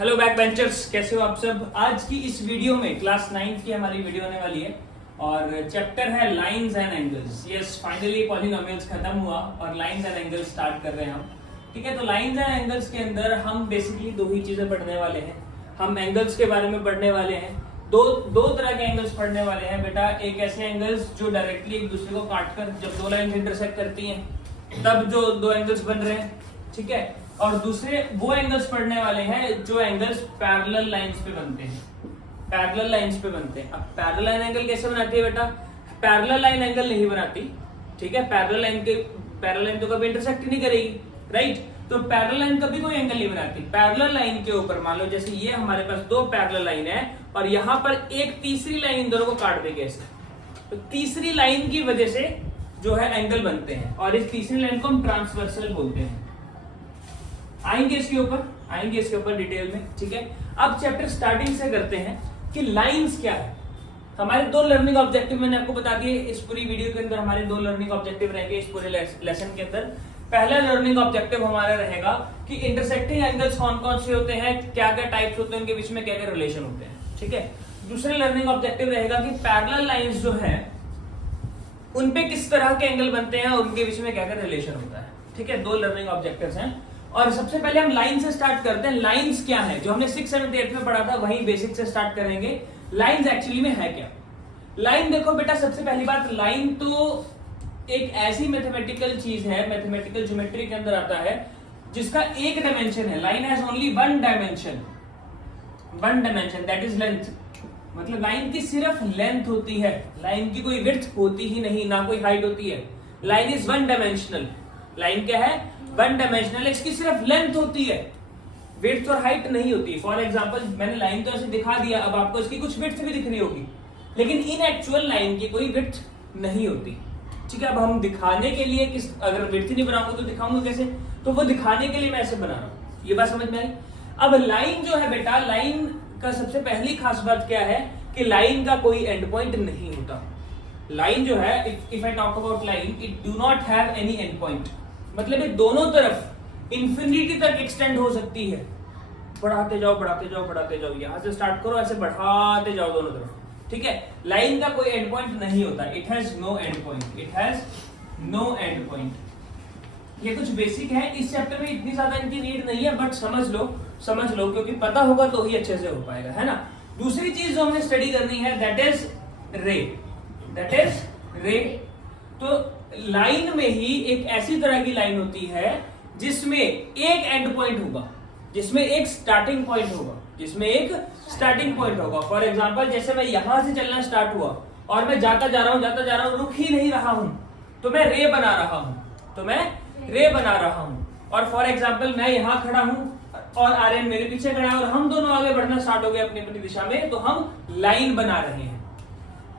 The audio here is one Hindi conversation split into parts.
हेलो बैक बेंचर्स, कैसे हो आप सब। आज की इस वीडियो में क्लास 9th की हमारी वीडियो होने वाली है और चैप्टर है lines and angles. Yes, finally polynomials खत्म हुआ और लाइंस एंड एंगल्स स्टार्ट कर रहे हैं हम। ठीक है, तो लाइंस एंड एंगल्स के अंदर हम बेसिकली दो ही चीजें पढ़ने वाले हैं। हम एंगल्स के बारे में पढ़ने वाले हैं। दो तरह के एंगल्स पढ़ने वाले हैं बेटा। एक ऐसे एंगल्स जो डायरेक्टली एक दूसरे को काटकर जब दो लाइन इंटरसेक्ट करती हैं तब जो दो एंगल्स बन रहे हैं, ठीक है। और दूसरे वो एंगल्स पढ़ने वाले हैं जो एंगल्स पैरेलल लाइंस पे बनते हैं, पैरेलल लाइंस पे बनते हैं। अब पैरेलल लाइन एंगल कैसे बनाती है बेटा? पैरेलल लाइन एंगल नहीं बनाती, ठीक है। पैरेलल लाइन तो कभी इंटरसेक्ट नहीं करेगी, राइट। तो पैरेलल लाइन कभी कोई एंगल नहीं बनाती। पैरेलल लाइन के ऊपर मान लो जैसे ये हमारे पास दो पैरेलल लाइन है और यहाँ पर एक तीसरी लाइन इन दोनों को काट देगी ऐसे, तो तीसरी लाइन की वजह से जो है एंगल बनते हैं और इस तीसरी लाइन को हम ट्रांसवर्सल बोलते हैं। आएंगे इसके ऊपर डिटेल में, ठीक है। अब चैप्टर स्टार्टिंग से करते हैं कि लाइंस क्या है। हमारे दो लर्निंग ऑब्जेक्टिव मैंने आपको बता दिए। इस पूरी वीडियो के अंदर हमारे दो लर्निंग ऑब्जेक्टिव रहेंगे इस पूरे लेसन के अंदर। पहला लर्निंग ऑब्जेक्टिव हमारा रहेगा कि इंटरसेक्टिंग एंगल्स कौन कौन से होते हैं, क्या क्या टाइप्स होते हैं, उनके बीच में क्या क्या रिलेशन होते हैं, ठीक है। दूसरा लर्निंग ऑब्जेक्टिव रहेगा कि पैरेलल लाइंस जो है उनपे किस तरह के एंगल बनते हैं और उनके बीच में क्या क्या रिलेशन होता है, ठीक है। दो लर्निंग ऑब्जेक्टिव्स हैं और सबसे पहले हम लाइन से स्टार्ट करते हैं। लाइंस क्या है, जो हमने 6th 7th 8th में पढ़ा था वही बेसिक से स्टार्ट करेंगे। लाइंस एक्चुअली में है क्या? लाइन देखो बेटा, सबसे पहली बात, लाइन तो एक ऐसी मैथमेटिकल चीज है, मैथमेटिकल ज्योमेट्री के अंदर आता है जिसका एक डायमेंशन है। Line has only one dimension, that is length. मतलब लाइन की सिर्फ लेंथ होती है, लाइन की कोई विड्थ होती ही नहीं, ना कोई हाइट होती है। Line is one dimensional. Line क्या है? One dimensional. इसकी सिर्फ लेंथ होती है, विड्थ और हाइट नहीं होती। फॉर एग्जांपल मैंने लाइन तो ऐसे दिखा दिया, अब आपको इसकी कुछ विड्थ भी दिखनी होगी, लेकिन इन एक्चुअल लाइन की कोई विड्थ नहीं होती, ठीक है। अब हम दिखाने के लिए अगर विड्थ नहीं बनाऊंगा तो दिखाऊंगा कैसे? तो वो दिखाने के लिए मैं ऐसे बना रहा हूं। ये बात समझ में आई? अब लाइन जो है बेटा, लाइन का सबसे पहली खास बात क्या है कि लाइन का कोई एंड पॉइंट नहीं होता। लाइन जो है, if I talk about line, it do not have any and point. मतलब ये दोनों तरफ इंफिनिटी तक एक्सटेंड हो सकती है। बढ़ाते जाओ, यहां से स्टार्ट करो, ऐसे बढ़ाते जाओ दोनों तरफ, ठीक है। लाइन का कोई एंड पॉइंट नहीं होता। It has no end point. ये कुछ बेसिक है, इस चैप्टर में इतनी ज्यादा इनकी नीड नहीं है, बट समझ लो क्योंकि पता होगा तो ही अच्छे से हो पाएगा, है ना। दूसरी चीज जो हमने स्टडी करनी है दैट इज रे। तो लाइन में ही एक ऐसी तरह की लाइन होती है जिसमें एक एंड पॉइंट होगा, जिसमें एक स्टार्टिंग पॉइंट होगा। फॉर एग्जांपल जैसे मैं यहां से चलना स्टार्ट हुआ और मैं जाता जा रहा हूं, रुक ही नहीं रहा हूं, तो मैं रे बना रहा हूं। और फॉर एग्जांपल मैं यहां खड़ा हूं और आर्यन मेरे पीछे खड़ा है और हम दोनों आगे बढ़ना स्टार्ट हो गए अपनी अपनी दिशा में, तो हम लाइन बना रहे हैं।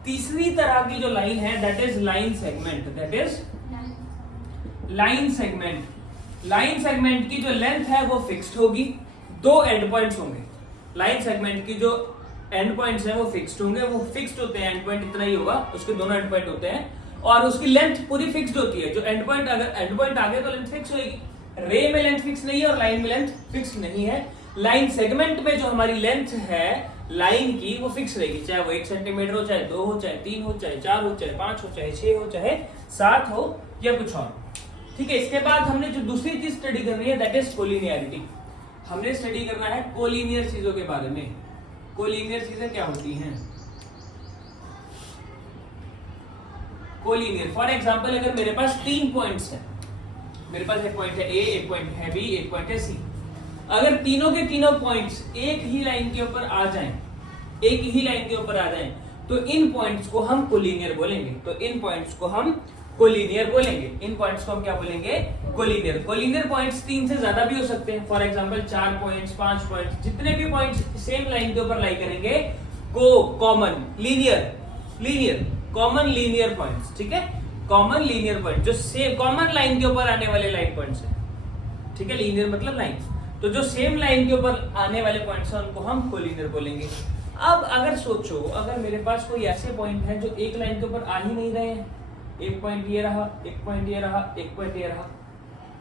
तीसरी तरह की जो लाइन है that is line segment. Line segment की जो लेंथ है वो फिक्स्ड होगी, दो एंड पॉइंट्स होंगे। लाइन सेगमेंट की जो एंड पॉइंट्स हैं वो फिक्स्ड होंगे, वो फिक्स्ड होते हैं। एंड पॉइंट इतना ही होगा, उसके दोनों एंड पॉइंट होते हैं और उसकी लेंथ पूरी फिक्स्ड होती है। जो एंड पॉइंट, अगर एंड पॉइंट आ गया तो लेंथ फिक्स होगी। रे में लेंथ फिक्स नहीं है और लाइन में लेंथ फिक्स नहीं है। लाइन सेगमेंट में जो हमारी लेंथ है लाइन की वो फिक्स रहेगी, चाहे वो 1 सेंटीमीटर हो, चाहे 2 हो, चाहे 3 हो, चाहे 4 हो, चाहे 5 हो, चाहे 6 हो, चाहे 7 हो या कुछ और, ठीक है। इसके बाद हमने जो दूसरी चीज स्टडी करनी है दैट इज कोलिनियरिटी। हमने स्टडी करना है कोलिनियर चीजों के बारे में। कोलिनियर चीजें क्या होती हैं? कोलिनियर, फॉर एग्जांपल अगर मेरे पास 3 पॉइंट्स हैं, मेरे पास एक पॉइंट है ए, एक पॉइंट है बी, एक पॉइंट है सी। अगर तीनों के तीनों पॉइंट्स एक ही लाइन के ऊपर आ जाएं, तो इन पॉइंट्स को हम कोलिनियर बोलेंगे। इन पॉइंट्स को हम क्या बोलेंगे? कोलिनियर पॉइंट्स 3 से ज्यादा भी हो सकते हैं। फॉर एग्जांपल 4 पॉइंट्स, 5 पॉइंट्स, जितने भी पॉइंट्स सेम लाइन के ऊपर लाई करेंगे कॉमन लीनियर पॉइंट्स, ठीक है। कॉमन लीनियर पॉइंट जो सेम कॉमन लाइन के ऊपर आने वाले लाइन पॉइंट्स हैं, ठीक है। लीनियर मतलब लाइन, तो जो सेम लाइन के ऊपर आने वाले पॉइंट्स हैं उनको हम कोलिनियर बोलेंगे। अब अगर सोचो, अगर मेरे पास कोई ऐसे पॉइंट है जो एक लाइन के ऊपर आ ही नहीं रहे हैं, एक पॉइंट ये रहा, एक पॉइंट ये रहा, एक पॉइंट ये रहा।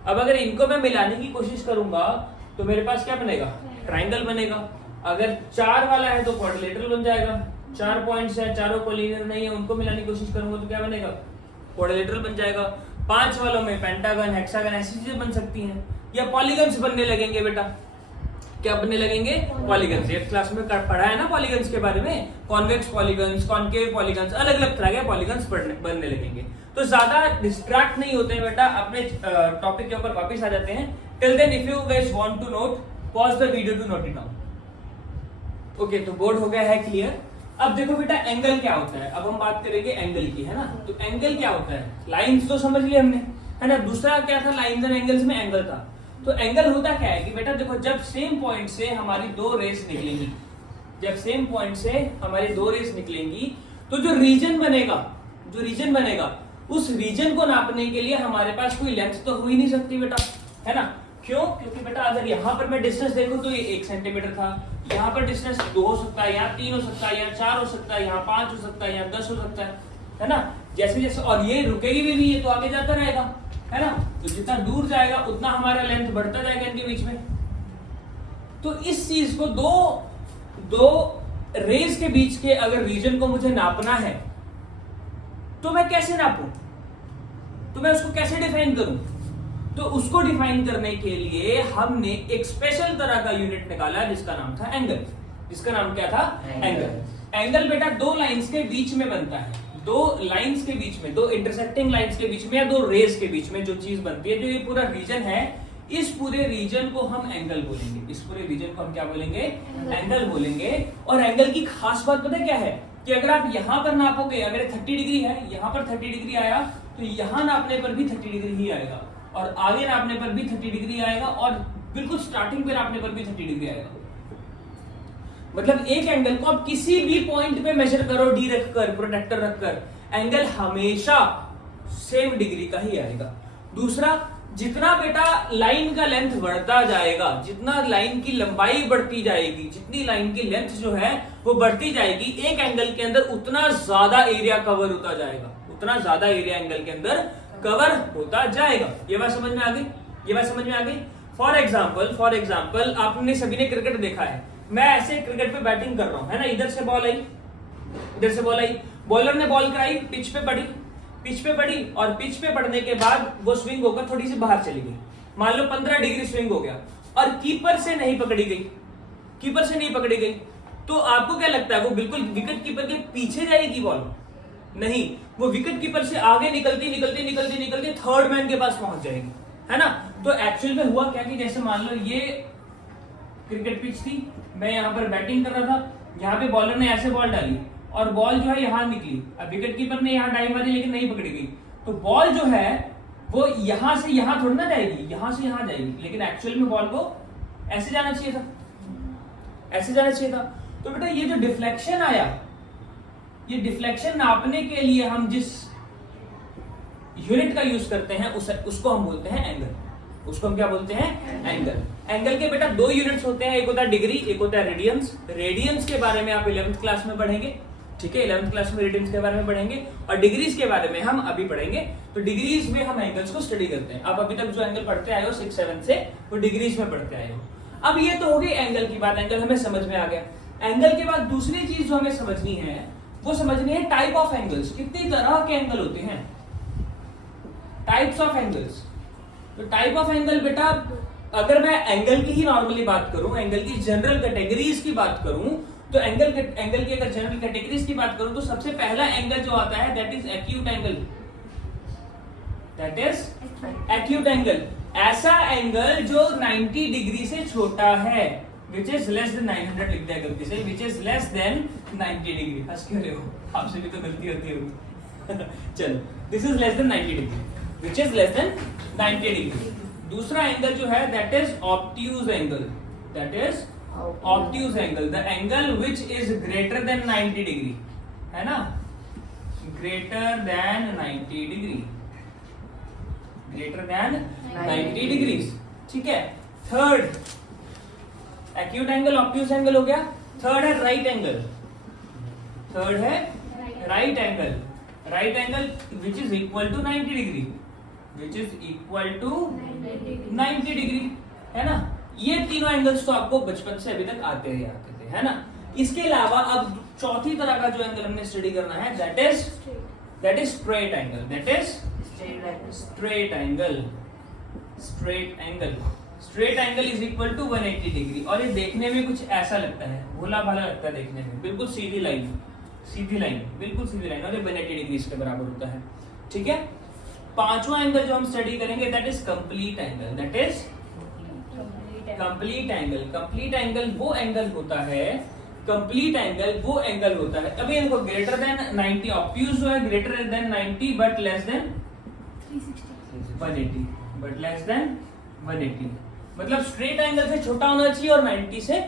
अब अगर इनको मैं मिलाने की कोशिश करूंगा तो मेरे पास क्या बनेगा, ट्राइंगल बनेगा। अगर 4 वाला है तो क्वाड्रिलेटरल बन जाएगा। 4 पॉइंट्स है, चारों कोलिनियर नहीं है, उनको मिलाने की कोशिश करूंगा तो क्या बनेगा, क्वाड्रिलेटरल बन जाएगा। 5 वालों में पेंटागन, हेक्सागन ऐसी चीजें बन सकती हैं, या पॉलीगन्स बनने लगेंगे बेटा। क्या बनने लगेंगे, पॉलीगन्स। एक क्लास में पढ़ा है ना पॉलीगन्स के बारे में, कॉन्वेक्स पॉलीगन्स, कॉनकेव पॉलीगन्स, अलग अलग तरह के पॉलीगन्स बनने लगेंगे। तो ज्यादा डिस्ट्रैक्ट नहीं होते हैं बेटा, अपने टॉपिक के ऊपर वापस आ जाते हैं। Till then if you guys want to note, pause the video to note it down. Okay, तो बोर्ड हो गया है क्लियर। अब देखो बेटा एंगल क्या होता है, अब हम बात करेंगे एंगल की, है ना। तो एंगल क्या होता है, लाइंस तो समझ लिए हमने, है ना। दूसरा क्या था, लाइंस एंड एंगल्स में एंगल था। तो एंगल होता क्या है कि बेटा देखो, जब सेम पॉइंट से हमारी 2 रेस निकलेंगी, जब सेम पॉइंट से हमारी 2 रेस निकलेंगी, तो जो रीजन बनेगा, उस रीजन को नापने के लिए हमारे पास कोई लेंथ तो हो ही नहीं सकती बेटा, है ना। क्यों, क्योंकि बेटा अगर यहाँ पर मैं डिस्टेंस देखूं तो ये 1 सेंटीमीटर था, यहाँ पर डिस्टेंस 2 हो सकता है, यहाँ 3 हो सकता है, यहाँ 4 हो सकता है, यहाँ 5 हो सकता है, यहाँ 10 हो सकता है ना। जैसे जैसे, और ये रुकेगी भी नहीं, ये तो आगे जाता रहेगा, है ना। तो जितना दूर जाएगा उतना हमारा लेंथ बढ़ता जाएगा इनके बीच में। तो इस चीज को दो रेज के बीच के अगर रीजन को मुझे नापना है तो मैं कैसे नापूं, तो मैं उसको कैसे डिफाइन करूं। तो उसको डिफाइन करने के लिए हमने एक स्पेशल तरह का यूनिट निकाला जिसका नाम था एंगल। जिसका नाम क्या था, एंगल। एंगल बेटा 2 लाइंस के बीच में बनता है, 2 लाइंस के बीच में, 2 इंटरसेक्टिंग लाइंस के बीच में, या 2 रेज के बीच में जो चीज बनती है, जो ये पूरा रीजन है, इस पूरे रीजन को हम एंगल बोलेंगे। इस पूरे रीजन को हम क्या बोलेंगे, एंगल बोलेंगे। और एंगल की खास बात पता क्या है कि अगर आप यहां पर नापोगे, अगर 30 डिग्री है, यहां पर 30 डिग्री आया, तो यहां नापने पर भी 30 डिग्री ही आएगा, और आगे नापने पर भी 30 डिग्री आएगा, और बिल्कुल स्टार्टिंग पे नापने पर भी 30 डिग्री आएगा। मतलब एक एंगल को आप किसी भी पॉइंट पे मेजर करो, डी रखकर, प्रोटेक्टर रखकर, एंगल हमेशा सेम डिग्री का ही आएगा। दूसरा, जितना बेटा लाइन का लेंथ बढ़ता जाएगा, जितना लाइन की लंबाई बढ़ती जाएगी, जितनी लाइन की लेंथ जो है वो बढ़ती जाएगी, एक एंगल के अंदर उतना ज्यादा एरिया कवर होता जाएगा, उतना ज्यादा एरिया एंगल के अंदर कवर होता जाएगा। ये बात समझ में आ गई, ये बात समझ में आ गई। फॉर एग्जाम्पल आपने सभी ने क्रिकेट देखा है, मैं ऐसे क्रिकेट पे बैटिंग कर रहा हूं, है ना। इधर से बॉल आई, इधर से बॉल आई, बॉलर ने बॉल कराई, पिच पे पड़ी, और पिच पे पड़ने के बाद वो स्विंग होकर थोड़ी सी बाहर चली गई, मान लो 15 डिग्री स्विंग हो गया, और कीपर से नहीं पकड़ी गई, तो आपको क्या लगता है वो बिल्कुल विकेट कीपर के पीछे जाएगी बॉल? नहीं, वो विकेट कीपर से आगे निकलती थर्ड मैन के पास पहुंच जाएगी, है ना। तो एक्चुअल में हुआ क्या कि जैसे मान लो ये क्रिकेट पिच थी, मैं यहाँ पर बैटिंग कर रहा था, यहाँ पे बॉलर ने ऐसे बॉल डाली और बॉल जो है यहाँ निकली, अब विकेट कीपर ने यहाँ डाई मारी लेकिन नहीं पकड़ी गई, तो बॉल जो है वो यहाँ से यहाँ थोड़ी ना जाएगी, यहाँ से यहाँ जाएगी, लेकिन एक्चुअल में बॉल को ऐसे जाना चाहिए था, तो बेटा ये जो डिफ्लेक्शन आया, ये डिफ्लेक्शन नापने के लिए हम जिस यूनिट का यूज करते हैं उसको हम बोलते हैं एंगल। उसको हम क्या बोलते हैं, एंगल। एंगल के बेटा 2 यूनिट्स होते हैं, एक होता है डिग्री, एक होता है रेडियंस। रेडियंस के बारे में आप 11th क्लास में पढ़ेंगे, ठीक है, 11th क्लास में रेडियंस के बारे में पढ़ेंगे, और डिग्रीज के बारे में हम अभी पढ़ेंगे। तो डिग्रीज में हम एंगल्स को स्टडी करते हैं। आप अभी तक जो एंगल पढ़ते आए हो 6-7 से, वो डिग्रीज में पढ़ते आए हो। अब ये तो हो गई एंगल की बात, एंगल हमें समझ में आ गया। एंगल के बाद दूसरी चीज जो हमें समझनी है वो समझनी है टाइप ऑफ एंगल्स। कितनी तरह के एंगल होते हैं, टाइप्स ऑफ एंगल्स। तो टाइप ऑफ एंगल बेटा, अगर मैं एंगल की ही नॉर्मली बात करूं, एंगल की जनरल कैटेगरीज की बात करूं, तो एंगल की अगर जनरल कैटेगरीज की बात करूं तो सबसे पहला एंगल जो आता है that is acute angle. That is acute angle, ऐसा एंगल जो 90 डिग्री से छोटा है, which is less than 900 लिख दिया गलती से, which is less than 90 degree. हंस क्यों रहे हो, आपसे भी तो गलती होती होगी। चलो, this is less than 90 degree, which is less than 90 degree. दूसरा एंगल जो है that is obtuse angle, that is obtuse angle, the angle which is greater than 90 degree, है ना, greater than 90 degree, greater than 90 degrees, ठीक है। Third acute angle, obtuse angle हो गया। थर्ड है right angle, right angle which is equal to 90 degree, है ना। ये तीनों एंगल्स तो आपको बचपन से अभी तक आते थे, है ना। इसके अलावा अब चौथी तरह का जो एंगल हमने स्टडी करना है that is straight angle, that is straight angle. Straight angle is equal to 180 degree. और ये देखने में कुछ ऐसा लगता है, भोला भाला लगता है देखने में, बिल्कुल सीधी लाइन, बिल्कुल सीधी लाइन, और ये 180 डिग्री के बराबर होता है, ठीक है। पांचवा एंगल जो हम स्टडी करेंगे that is complete angle, that is complete angle. Complete angle वो एंगल होता है, कंप्लीट एंगल वो एंगल होता है, अभी इनको ग्रेटर देन 90, ऑब्ट्यूज जो है greater than 90 but less than 180, but less than 180, मतलब स्ट्रेट एंगल से छोटा होना चाहिए और 90 से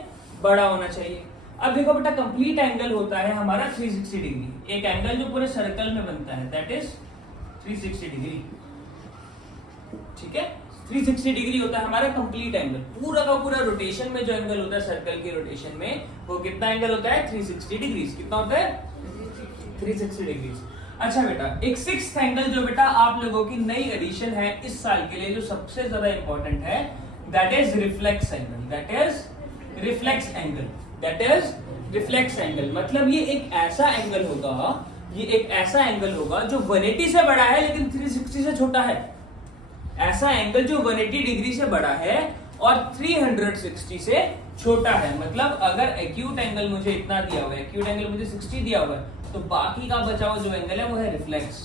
बड़ा होना चाहिए। अब देखो बेटा, कंप्लीट एंगल होता है हमारा 360 डिग्री, एक एंगल जो पूरे सर्कल में बनता है दैट इज 360 डिग्री, ठीक है। 360 डिग्री होता है हमारा कंप्लीट एंगल। पूरा का पूरा रोटेशन में जो एंगल होता है सर्कल के रोटेशन में, वो कितना एंगल होता है 360 डिग्री। कितना होता है 360 डिग्री। अच्छा बेटा, एक सिक्स्थ एंगल जो बेटा आप लोगों की नई एडिशन है इस साल के लिए, जो सबसे ज्यादा इंपॉर्टेंट है, that is reflex angle, that is reflex angle, that is reflex angle. मतलब ये एक ऐसा एंगल होगा, ये एक ऐसा एंगल होगा जो 180 से बड़ा है लेकिन 360 से छोटा है। ऐसा एंगल जो 180 डिग्री से बड़ा है और 360 से छोटा है। मतलब अगर एक्यूट एंगल मुझे इतना दिया हुआ है, एक्यूट एंगल मुझे 60 दिया हुआ है, तो बाकी का बचा हुआ जो एंगल है वो है रिफ्लेक्स,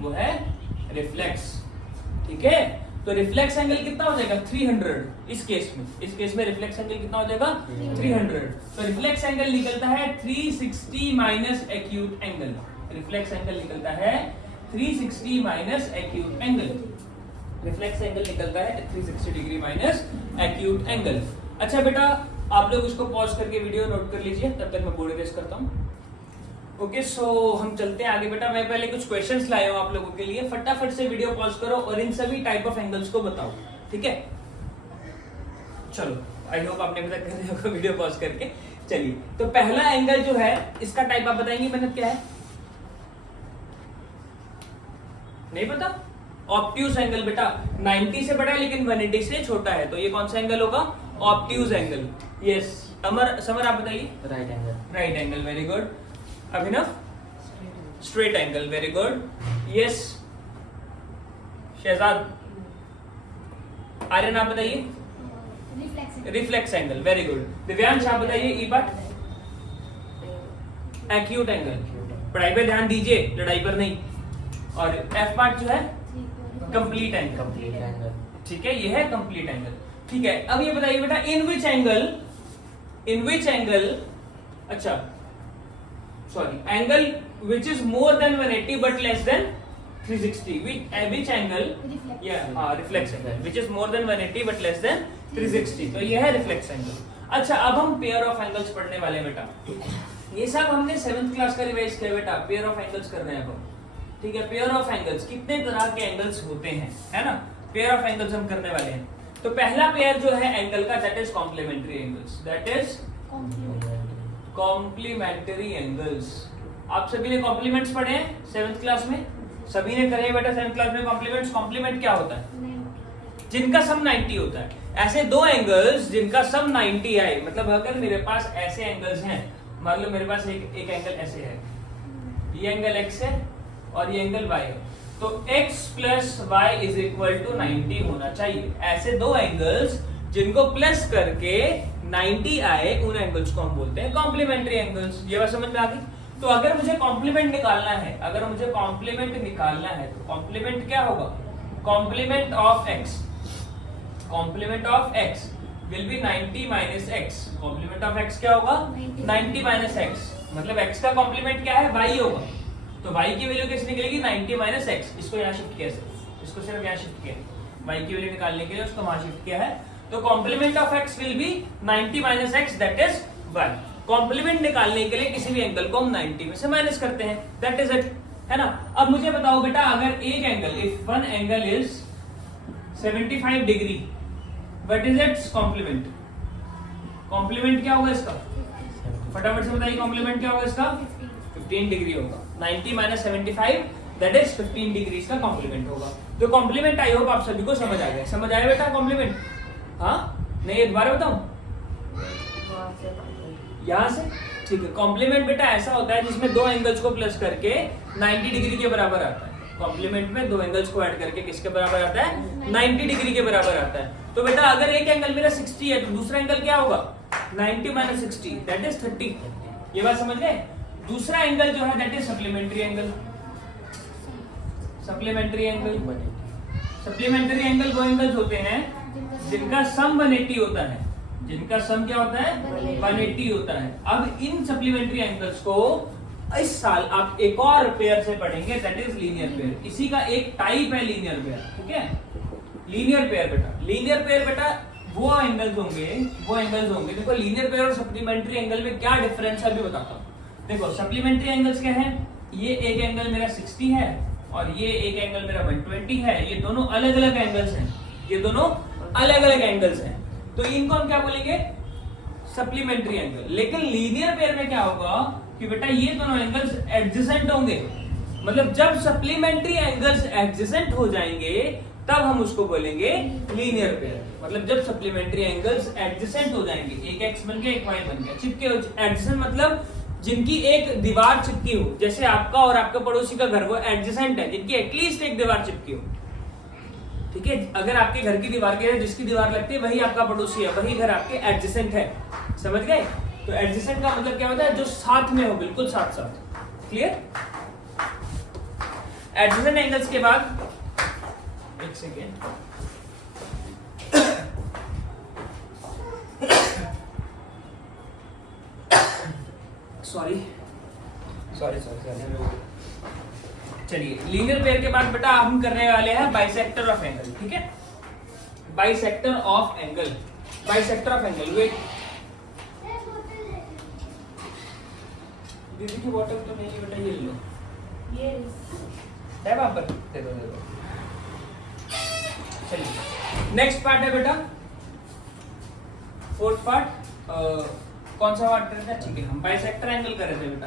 वो है रिफ्लेक्स, ठीक है। तो रिफ्लेक्स एंगल कितना हो जाएगा 300 इस केस में रिफ्लेक्स एंगल कितना हो जाएगा 300। तो रिफ्लेक्स एंगल निकलता है 360 minus acute angle, reflex angle निकलता है 360 minus acute angle, reflex angle निकलता है 360 डिग्री माइनस एक्यूट एंगल। अच्छा बेटा, आप लोग इसको पॉज करके वीडियो नोट कर लीजिए, तब तक मैं बोर्ड इरेज करता हूँ। ओके, सो हम चलते हैं आगे बेटा। मैं पहले कुछ क्वेश्चंस लाया हूँ आप लोगों के लिए, फटाफट से वीडियो पॉज करो और इन सभी टाइप ऑफ एंगल्स को बताओ, ठीक है। चलो, आई होप आपने अभी तक कर दिया होगा वीडियो पॉज करके। चलिए, तो पहला एंगल जो है इसका टाइप आप बताएंगे मेहनत क्या है? नहीं पता? ऑब्ट्यूज एंगल बेटा, 90 से बड़ा है लेकिन 180 से छोटा है, तो ये कौन सा एंगल होगा? Obtuse angle. यस, समर आप बताइए। Right angle. Right angle, very good. Abhinav? Straight angle, very good. Yes, Shahzad? Aryan आप बताइए। Reflex angle, very good. Divyansh आप बताइए। E part? Acute angle. पढ़ाई पे ध्यान दीजिए, लड़ाई पर नहीं। और एफ पार्ट जो है कंप्लीट एंगल, ठीक है, ये है कंप्लीट एंगल, ठीक है। अब ये बताइए बेटा, इन विच एंगल, अच्छा sorry, angle which is more than 180 but less than 360, which angle, reflex angle, which is more than 180 but less than 360, तो ये है रिफ्लेक्स एंगल। अच्छा, अब हम पेयर ऑफ एंगल्स पढ़ने वाले बेटा। ये सब हमने 7th क्लास का रिवाइज किया बेटा, पेयर ऑफ एंगल्स कर रहे हैं अब, ठीक है। पेयर ऑफ एंगल्स, कितने तरह के एंगल्स होते हैं, है ना। पेयर ऑफ एंगल्स हम करने वाले हैं। तो पहला पेयर जो है एंगल का, that is complementary angles, that is complementary angles. आप सभी ने कॉम्प्लीमेंट्स पढ़े हैं 7th क्लास में? सभी ने करे बेटा 7th क्लास में कॉम्प्लीमेंट्स। कॉम्प्लीमेंट क्या होता है? जिनका सम 90 होता है। ऐसे दो एंगल्स जिनका सम 90 आए, मतलब अगर मेरे पास ऐसे एंगल्स हैं, मान लो मेरे पास एक एंगल ऐसे है, ये एंगल x है और ये एंगल y है, तो x plus y is equal to 90 होना चाहिए। ऐसे दो एंगल्स जिनको प्लस करके 90 आए, उन एंगल्स को हम बोलते हैं कॉम्प्लीमेंट्री एंगल्स। ये बात समझ में आ गई? तो अगर मुझे कॉम्प्लीमेंट निकालना है, तो कॉम्प्लीमेंट क्या होगा? Complement of x will be 90 minus x। Complement of x क्या होगा? 90 माइनस x। मतलब x का कॉम्प्लीमेंट क्या है? y होगा। तो y की वैल्यू कैसे निकलेगी? 90 माइनस x। इसको यहाँ शिफ्ट किया, इसको सिर्फ यहाँ शिफ्ट किया, y की वैल्यू निकालने के लिए उसको वहां शिफ्ट किया है। तो complement of x will be 90 minus x, that is y। Complement निकालने के लिए किसी भी एंगल को हम 90 में से माइनस करते हैं, दैट इज इट, है ना। अब मुझे बताओ बेटा, अगर एक angle, if one angle is 75 degree, what is its complement? Complement क्या होगा इसका? फटाफट से बताइए, कॉम्प्लीमेंट क्या होगा इसका? 15 डिग्री होगा। 90 माइनस 75 दैट इज 15 डिग्री का कॉम्प्लीमेंट होगा। तो कॉम्प्लीमेंट आई होप आप सभी को समझ आ गया। समझ आया बेटा कॉम्प्लीमेंट? हाँ, नहीं ये दोबारा बताऊं, यहाँ से, ठीक है। कॉम्प्लीमेंट बेटा ऐसा होता है जिसमें दो एंगल्स को प्लस करके 90 डिग्री के बराबर आता है। कॉम्प्लीमेंट में दो एंगल्स को ऐड करके किसके बराबर आता है, 90 डिग्री के बराबर आता है। तो बेटा अगर एक एंगल मेरा 60 है तो दूसरा एंगल क्या होगा, 90 माइनस 60 दैट इज 30। ये बात समझ गए। दूसरा एंगल जो है that is supplementary angle. Supplementary angle, supplementary angle वो एंगल्स होते हैं जिनका सम 180 होता है, जिनका सम क्या होता है, 180 होता है। अब इन सप्लीमेंट्री एंगल्स को इस साल आप एक और पेयर से पढ़ेंगे दैट इज लीनियर पेयर। इसी का एक टाइप है लीनियर पेयर, ठीक है। लीनियर पेयर बेटा, लीनियर पेयर बेटा वो एंगल्स होंगे। देखो लीनियर पेयर और सप्लीमेंट्री एंगल में क्या डिफरेंस है अभी बताता हूँ। देखो सप्लीमेंट्री एंगल्स क्या है, ये एक एंगल मेरा 60 है और ये एक एंगल मेरा 120 है। ये दोनों अलग अलग एंगल्स हैं, ये दोनों अलग अलग एंगल्स हैं, तो इनको हम क्या बोलेंगे, सप्लीमेंट्री एंगल। लेकिन लीनियर पेयर में क्या होगा कि बेटा ये दोनों एंगल्स एडजेसेंट होंगे। मतलब जब सप्लीमेंट्री एंगल्स एडजेसेंट हो जाएंगे तब हम उसको बोलेंगे लीनियर पेयर। मतलब जब सप्लीमेंट्री एंगल्स एडजेसेंट हो जाएंगे, एक एक्स बन गया एक वाई बन गया, चिपके। एडजेसेंट मतलब जिनकी एक दीवार चिपकी हो, जैसे आपका और आपका पड़ोसी का घर, वो एडजेसेंट है, जिनकी एटलीस्ट एक दीवार चिपकी हो, ठीक है। अगर आपके घर की दीवार के जिसकी दीवार लगती है वही आपका पड़ोसी है, वही घर आपके एडजेसेंट है, समझ गए। तो एडजेसेंट का मतलब क्या होता है, जो साथ में हो, बिल्कुल साथ साथ। क्लियर। एडजेसेंट एंगल्स के बाद एक सेकेंड, सॉरी। चलिए लीनियर पेयर के बाद बेटा हम करने वाले हैं बाइसेक्टर ऑफ एंगल, ठीक है। Bisector of angle, bisector of angle. Wait, दीदी की बॉटल तो नहीं है बेटा, ये लो, ये है वहां पर, दे दो। चलिए नेक्स्ट पार्ट है बेटा, फोर्थ पार्ट। कौन सा पार्ट रहता है, ठीक है, हम बाइसेक्टर एंगल कर रहे थे बेटा।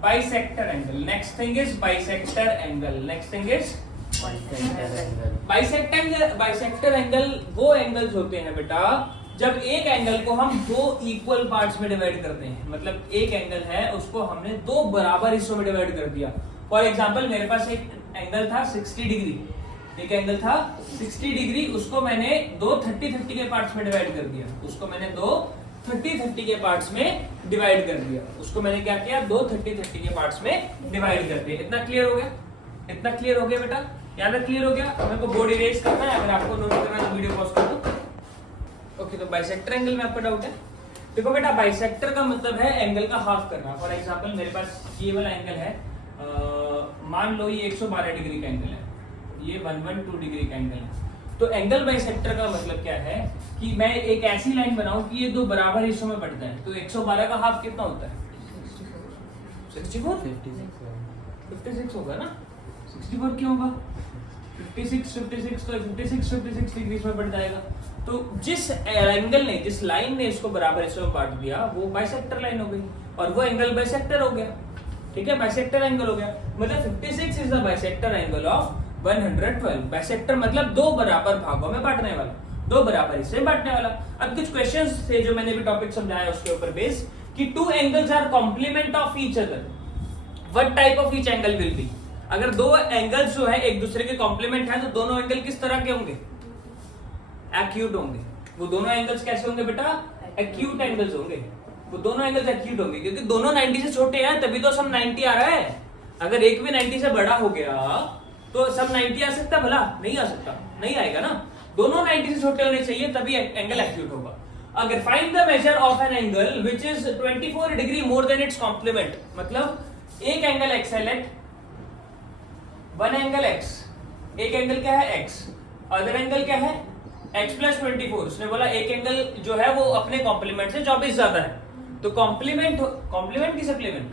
Bisector angle, next thing is bisector angle, next thing is bisector angle. वो एंगल्स होते हैं बेटा जब एक एंगल को हम दो इक्वल पार्ट्स में डिवाइड करते हैं। मतलब एक एंगल है उसको हमने दो बराबर हिस्सों में डिवाइड कर दिया। फॉर एग्जांपल मेरे पास एक एंगल था 60 डिग्री, एक एंगल था 60 डिग्री, उसको मैंने दो 30-30 के पार्ट्स में डिवाइड कर दिया। उसको मैंने दो 30-30 के पार्ट्स में डिवाइड कर दिया। उसको मैंने क्या किया, दो 30-30 के पार्ट्स में डिवाइड कर दिया। इतना क्लियर हो गया, इतना क्लियर हो गया बेटा, यहाँ तक क्लियर हो गया। मेरे को बोर्ड इरेज करना है, अगर आपको नोट करना है तो वीडियो पॉज कर दो। ओके, तो बाइसेक्टर एंगल में आपका डाउट है। देखो बेटा बाइसेक्टर का मतलब है एंगल का हाफ करना। फॉर एग्जांपल मेरे पास ये वाला एंगल है, मान लो ये 112 डिग्री का एंगल है, ये 112 डिग्री का एंगल है। तो एंगल बाइसेक्टर का मतलब क्या है कि मैं एक ऐसी लाइन बनाऊं कि ये दो बराबर हिस्सों में बढ़ता है। तो 112 का हाफ कितना होता है, 64, 56 होगा ना। 64 क्यों होगा, 56 तो 56 डिग्री में बढ़ जाएगा। तो जिस एंगल ने, जिस लाइन ने इसको बराबर हिस्सों में बांट दिया वो बाइसेक्टर लाइन हो गई और वो एंगल बाइसेक्टर हो गया, ठीक है, बाइसेक्टर एंगल हो गया। मतलब 56 is the bisector angle of 112। Bisector मतलब दो बराबर भागों में बांटने वाला, दो बराबर हिस्से में बांटने वाला। अब कुछ क्वेश्चंस थे जो मैंने भी टॉपिक समझाया उसके ऊपर बेस कि two angles are complement of each other, what type of each angle will be. अगर दो एंगल्स जो है एक दूसरे के कॉम्प्लीमेंट है तो दोनों एंगल किस तरह के होंगे, एक्यूट होंगे। वो दोनों एंगल्स कैसे होंगे बेटा, एक्यूट एंगल्स होंगे। वो दोनों एंगल्स एक्यूट होंगे क्योंकि दोनों 90 से छोटे हैं, तभी तो सब 90 आ रहा है। अगर एक भी 90 से बड़ा हो गया तो सब 90 आ सकता, भला नहीं आ सकता, नहीं आएगा ना। दोनों 90 से छोटे होने चाहिए तभी एंगल एक्यूट होगा। अगर find the measure of an angle which is 24 degree more than its complement, मतलब एक एंगल एक्स है, लेट वन एंगल एक्स, एक एंगल क्या है x, अदर एंगल क्या है x प्लस 24। उसने बोला एक एंगल जो है वो अपने कॉम्प्लीमेंट से 24 ज्यादा है। तो कॉम्प्लीमेंट की सप्लीमेंट,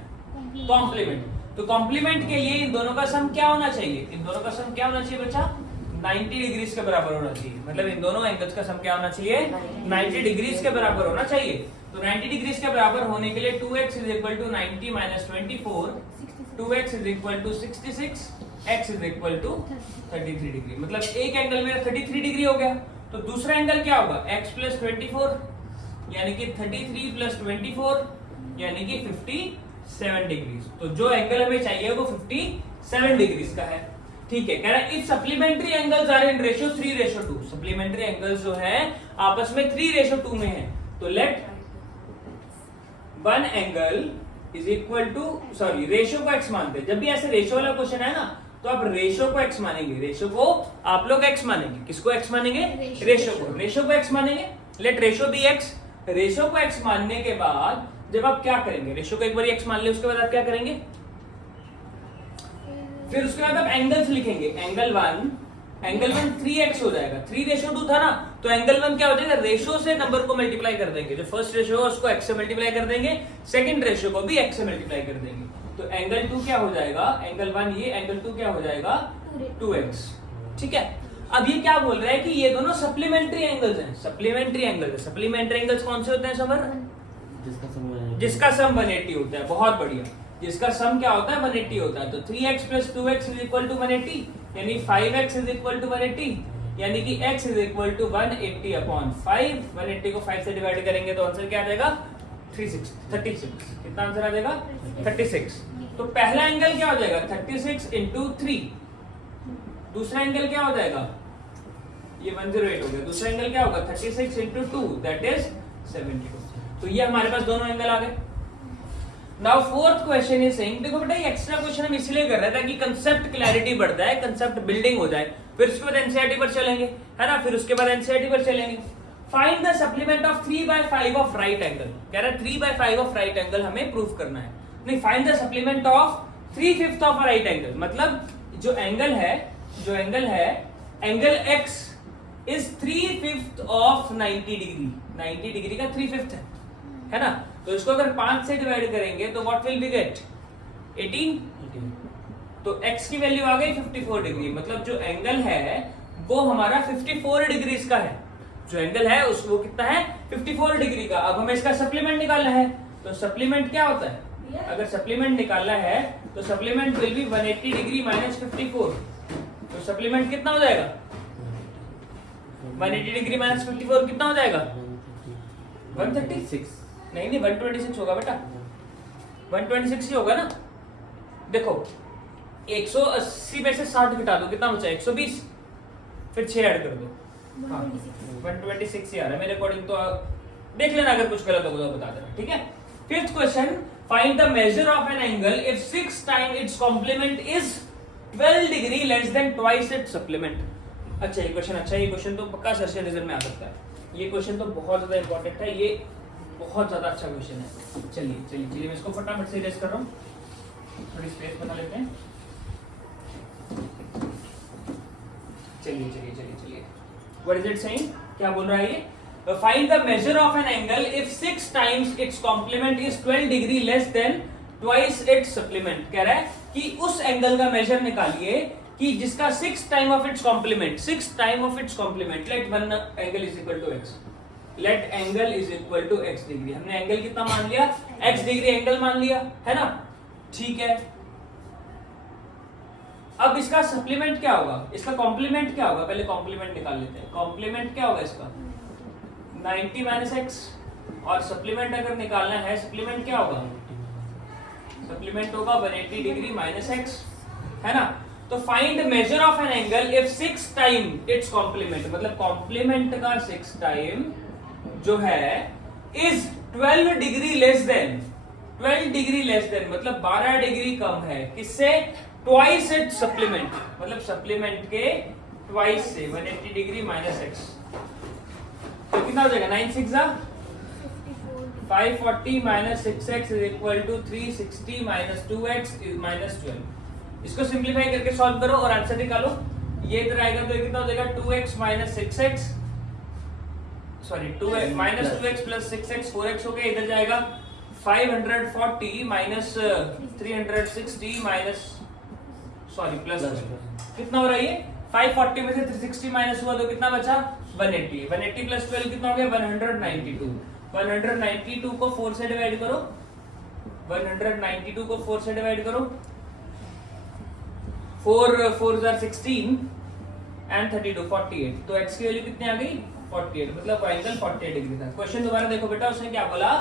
कॉम्प्लीमेंट। तो कॉम्प्लीमेंट के लिए इन दोनों का सम क्या होना चाहिए, इन दोनों का सम क्या होना चाहिए बच्चा, 90 डिग्रीज के बराबर होना चाहिए। मतलब इन दोनों एंगल्स का सम क्या होना चाहिए, 90 डिग्रीज के बराबर होना चाहिए। तो 90 डिग्रीज के बराबर होने के लिए 2x is equal to 90 minus 24, 2x is equal to 66, x is equal to 33 degree. मतलब एक एंगल मेरा 33 डिग्री हो गया तो दूसरा एंगल क्या होगा x प्लस 24 यानी कि 33 प्लस 24 यानी कि 57 डिग्री। तो जो एंगल हमें चाहिए वो 57 डिग्री का है। ठीक है, कह रहा है if supplementary angles are in ratio 3:2, supplementary angles जो है आपस में 3:2 में है, तो let one angle is equal to, sorry ratio को x मानते हैं। जब भी ऐसे रेशियो वाला क्वेश्चन है ना तो आप रेशियो को x मानेंगे, रेशियो को आप लोग x मानेंगे। किसको x मानेंगे? रेशियो को। रेशियो को x मानेंगे, let ratio be x। Ratio को x मानने के बाद जब आप क्या करेंगे, रेशियो को एक बार x मान ले, उसके बाद आप क्या करेंगे, फिर उसके बाद आप एंगल्स लिखेंगे। एंगल 1 3x हो जाएगा, 3:2 था ना, तो एंगल 1 क्या हो जाएगा, रेशियो से नंबर को मल्टीप्लाई कर देंगे। जो फर्स्ट रेशियो है उसको x से मल्टीप्लाई कर देंगे, सेकंड रेशियो को भी x से मल्टीप्लाई कर देंगे। तो एंगल 2 क्या हो जाएगा, एंगल 1 ये, एंगल 2 क्या हो जाएगा 2x। ठीक है, अब ये क्या बोल रहा है कि ये दोनों सप्लीमेंट्री एंगल्स हैं। सप्लीमेंट्री एंगल है, सप्लीमेंट्री एंगल्स कौन से होते हैं समर? जिसका सम 180 होता है। बहुत बढ़िया, जिसका सम क्या होता है 180 होता है। तो 3x plus 2x is equal to 180, यानी 5x इज इक्वल टू 180, यानी कि x is equal to 180 upon 5। 180 को 5 से डिवाइड करेंगे तो आंसर क्या आ जाएगा 36। कितना आंसर आ जाएगा 36। तो पहला एंगल क्या हो जाएगा 36 इंटू 3। दूसरा एंगल क्या हो जाएगा, ये 108 हो गया। दूसरा एंगल क्या होगा 36 इंटू 2 दैट इज 72। तो ये हमारे पास दोनों एंगल आ गए। Now fourth question is saying, देखो बेटा ये एक्स्ट्रा क्वेश्चन हम इसलिए कर रहे थे ताकि कंसेप्ट क्लैरिटी बढ़ जाए, कंसेप्ट बिल्डिंग हो जाए। फिर उसके बाद एनसीईआरटी पर चलेंगे, है ना, फिर उसके बाद एनसीईआरटी पर चलेंगे। Find the supplement of 3/5 of right angle. कह रहा है 3/5 ऑफ राइट एंगल हमें प्रूव करना है। नहीं, find the supplement of 3/5 of right angle, मतलब जो एंगल है angle x is 3/5 of 90 degree. 90 degree का 3/5 है ना, तो इसको अगर 5 से डिवाइड करेंगे तो व्हाट विल बी गेट 18। तो x की वैल्यू आ गई 54 डिग्री, मतलब जो एंगल है वो हमारा 54 डिग्री का है। जो एंगल है वो कितना है 54 डिग्री का। अब हमें इसका सप्लीमेंट निकालना है, तो सप्लीमेंट क्या होता है, अगर सप्लीमेंट निकालना है तो supplement will be 180 degree minus 54। तो सप्लीमेंट कितना हो जाएगा 180 डिग्री माइनस 54 कितना हो जाएगा 136। नहीं 126 होगा बेटा, 126 ही होगा ना। देखो 180 में से 60 घटा दो, कितना बचा 120, फिर 6 ऐड कर दो, 126 ही आ रहा है मेरे अकॉर्डिंग। तो देख लेना, अगर कुछ गलत होगा तो बता देना, ठीक है। Fifth question, find the measure of an angle if 6 time it's complement is 12 degree less than twice its supplement. अच्छा ये क्वेश्चन तो पक्का सर्च रिजल्ट में आ सकता है। ये क्वेश्चन तो बहुत ज्यादा इंपॉर्टेंट है, ये बहुत ज्यादा अच्छा क्वेश्चन है। चलिए मैं इसको फटाफट से इरेज कर रहा हूँ, थोड़ी स्पेस बना लेते हैं। चलिए व्हाट इज इट सेइंग, क्या बोल रहा है ये, find the measure of an angle if 6 times its complement is 12 degree less than twice its supplement. कह रहा है कि उस एंगल का मेजर निकालिए कि जिसका 6 time of its complement let one angle is equal to x, let angle is equal to x degree. हमने एंगल कितना मान लिया, x डिग्री एंगल मान लिया, है ना, ठीक है। अब इसका सप्लीमेंट क्या होगा, इसका कॉम्प्लीमेंट क्या होगा, पहले कॉम्प्लीमेंट निकाल लेते हैं। कॉम्प्लीमेंट क्या होगा इसका 90 माइनस x, और सप्लीमेंट अगर निकालना है, सप्लीमेंट क्या होगा, सप्लीमेंट होगा 180 डिग्री माइनस x, है ना। तो find measure of an angle if 6 time it's complement, मतलब कॉम्प्लीमेंट का 6 टाइम जो है is 12 degree less than, 12 degree less than मतलब 12 डिग्री कम है किससे, ट्वाइस इट सप्लीमेंट, मतलब सप्लीमेंट के ट्वाइस से 180 डिग्री माइनस x। तो कितना हो जाएगा 9 6 540 minus 6x is equal to 360 minus 2x is minus 12। इसको सिंप्लीफाई करके सॉल्व करो और आंसर निकालो। ये इधर आएगा तो कितना हो जाएगा 2x minus 6x, sorry 2x minus 2x plus 6x 4x हो गया। इधर जाएगा 540 माइनस 360 माइनस सॉरी प्लस कितना हो रहा है ये 540 में से 360 माइनस हुआ तो कितना बचा 180। 180 प्लस 12 कितना हो गया 192। 192 को 4 से डिवाइड करो, 192 को 4 से डिवाइड करो, 4 4 16, एंड 32 48, तो x की वैल्यू कितनी आ गई 48, मतलब एंगल 48 डिग्री था। क्वेश्चन दोबारा देखो बेटा, उसने क्या बोला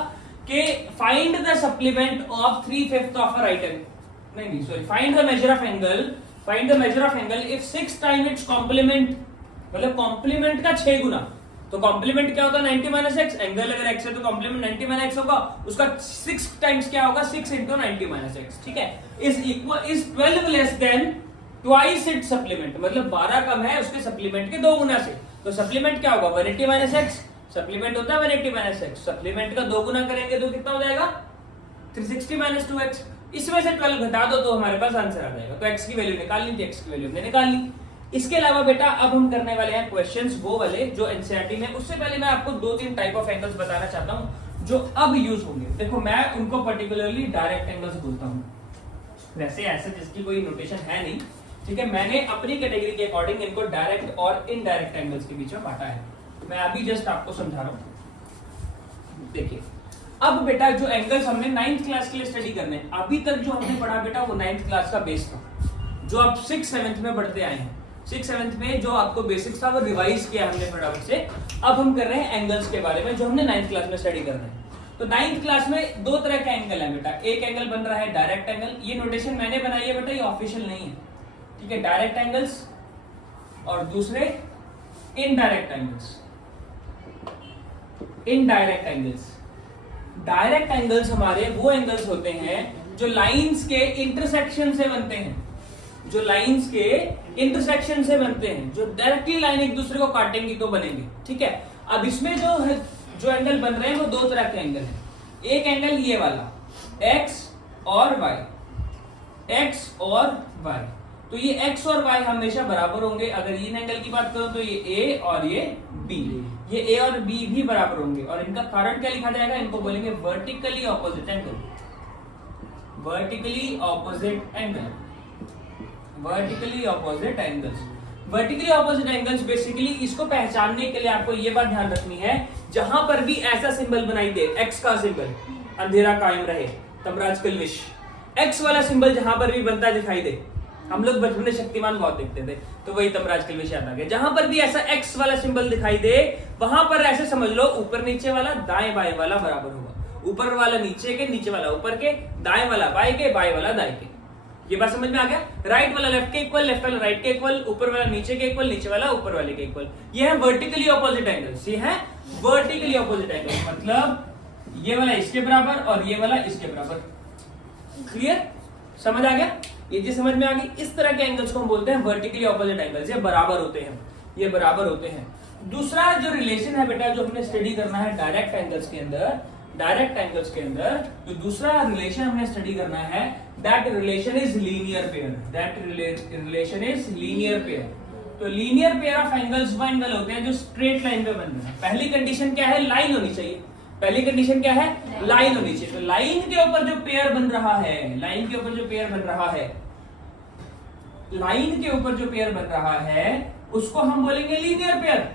कि find the supplement of 3/5 of a right angle, नहीं sorry, find the measure of angle if 6 time it's complement, मतलब कॉम्प्लीमेंट का 6 गुना। तो कॉम्प्लीमेंट क्या होता है 90 माइनस एक्स, एंगल अगर x है तो कॉम्प्लीमेंट 90 माइनस एक्स होगा, उसका 6 टाइम्स क्या होगा 6 इंटू 90 माइनस एक्स, ठीक है। Is 12 less than twice its supplement, मतलब 12 कम है उसके सप्लीमेंट के 2 गुना से। तो सप्लीमेंट क्या होगा 180 माइनस एक्स, सप्लीमेंट होता है 180 माइनस एक्स, सप्लीमेंट का 2 गुना करेंगे तो कितना हो जाएगा 360 माइनस 2x, इसमें से 12 घटा दो तो हमारे पास आंसर आ जाएगा। तो x की वैल्यू निकालनी थी, x की वैल्यू हमने निकाल ली। इसके अलावा बेटा अब हम करने वाले हैं क्वेश्चंस वो वाले जो एनसीईआरटी में, उससे पहले मैं आपको 2-3 टाइप ऑफ एंगल्स बताना चाहता हूं जो अब यूज होंगे। देखो मैं उनको पर्टिकुलरली डायरेक्ट एंगल्स बोलता हूं, वैसे ऐसे जिसकी कोई नोटेशन है नहीं, ठीक है। मैंने अपनी कैटेगरी के अकॉर्डिंग इनको डायरेक्ट और इनडायरेक्ट एंगल्स के बीच में बांटा है, मैं अभी जस्ट आपको समझा रहा हूं। देखिए अब बेटा जो एंगल्स हमने 9th क्लास के लिए स्टडी करने, अभी तक जो हमने पढ़ा बेटा वो 9th क्लास का बेस था, जो आप 6th-7th में पढ़ते आए हैं। 6th-7th में जो आपको बेसिक्स था वो रिवाइज किया हमने फटाफट से। अब हम कर रहे हैं एंगल्स के बारे में जो हमने 9th क्लास में स्टडी कर रहे हैं। तो 9th क्लास में 2 तरह के एंगल है बेटा, एक एंगल बन रहा है डायरेक्ट एंगल, ये नोटेशन मैंने बनाई है बेटा, ये ऑफिशियल नहीं है, ठीक है। डायरेक्ट एंगल्स और दूसरे indirect angles. Indirect angles, direct angles हमारे वो एंगल्स होते हैं जो लाइंस के इंटरसेक्शन से बनते हैं, जो लाइंस के इंटरसेक्शन से बनते हैं, जो डायरेक्टली लाइन एक दूसरे को काटेंगी तो बनेंगे, ठीक है। अब इसमें जो एंगल बन रहे हैं वो 2 तरह के एंगल हैं। एक एंगल ये वाला x और y, x और y, तो ये x और y हमेशा बराबर होंगे। अगर इन एंगल की बात करूं तो ये a और ये b, ये a और b भी बराबर होंगे, और इनका कारण क्या लिखा जाएगा, इनको बोलेंगे vertically opposite angle, vertically opposite angle, vertically opposite angles. Vertically opposite angles basically इसको पहचानने के लिए आपको ये बात ध्यान रखनी है, जहां पर भी ऐसा सिंबल बनाई दे, x का सिंबल, अंधेरा कायम रहे, तमराज कलविश, x वाला सिंबल जहां पर भी बनता दिखाई दे, हम लोग बचपन में शक्तिमान बहुत देखते थे तो वही तमराज कलविश याद आ गया। जहां पर भी ऐसा x वाला सिंबल दिखाई दे वहां पर ऐसे समझ लो ऊपर नीचे वाला दाएं बाएं वाला बराबर होगा, ऊपर वाला नीचे के, नीचे वाला ऊपर के, दाएं वाला बाएं के, बाएं वाला दाएं के। ये बात समझ में आ गया। राइट वाला लेफ्ट के इक्वल, लेफ्ट वाला राइट के इक्वल, ऊपर वाला नीचे के इक्वल, नीचे वाला ऊपर वाले के इक्वल। ये है वर्टिकली ऑपोजिट एंगल्स, ये है वर्टिकली ऑपोजिट एंगल्स, मतलब ये वाला इसके बराबर और ये वाला इसके बराबर। क्लियर, समझ आ गया, ये जो समझ में आ गई। इस तरह के एंगल्स को हम बोलते हैं वर्टिकली ऑपोजिट एंगल्स, ये बराबर होते हैं, ये बराबर होते हैं। दूसरा जो रिलेशन है बेटा जो हमने स्टडी करना है डायरेक्ट एंगल्स के अंदर, डायरेक्ट एंगल्स के अंदर जो दूसरा रिलेशन हमने स्टडी करना है, that relation is linear pair, that relation is linear pair. तो लीनियर पेयर ऑफ एंगल्स वो एंगल होते हैं जो स्ट्रेट लाइन पे बन रहे हैं। पहली कंडीशन क्या है, लाइन होनी चाहिए, पहली कंडीशन क्या है, लाइन होनी चाहिए। तो लाइन के ऊपर जो पेयर बन रहा है, लाइन के ऊपर जो पेयर बन रहा है, लाइन के ऊपर जो पेयर बन रहा है उसको हम बोलेंगे लीनियर पेयर।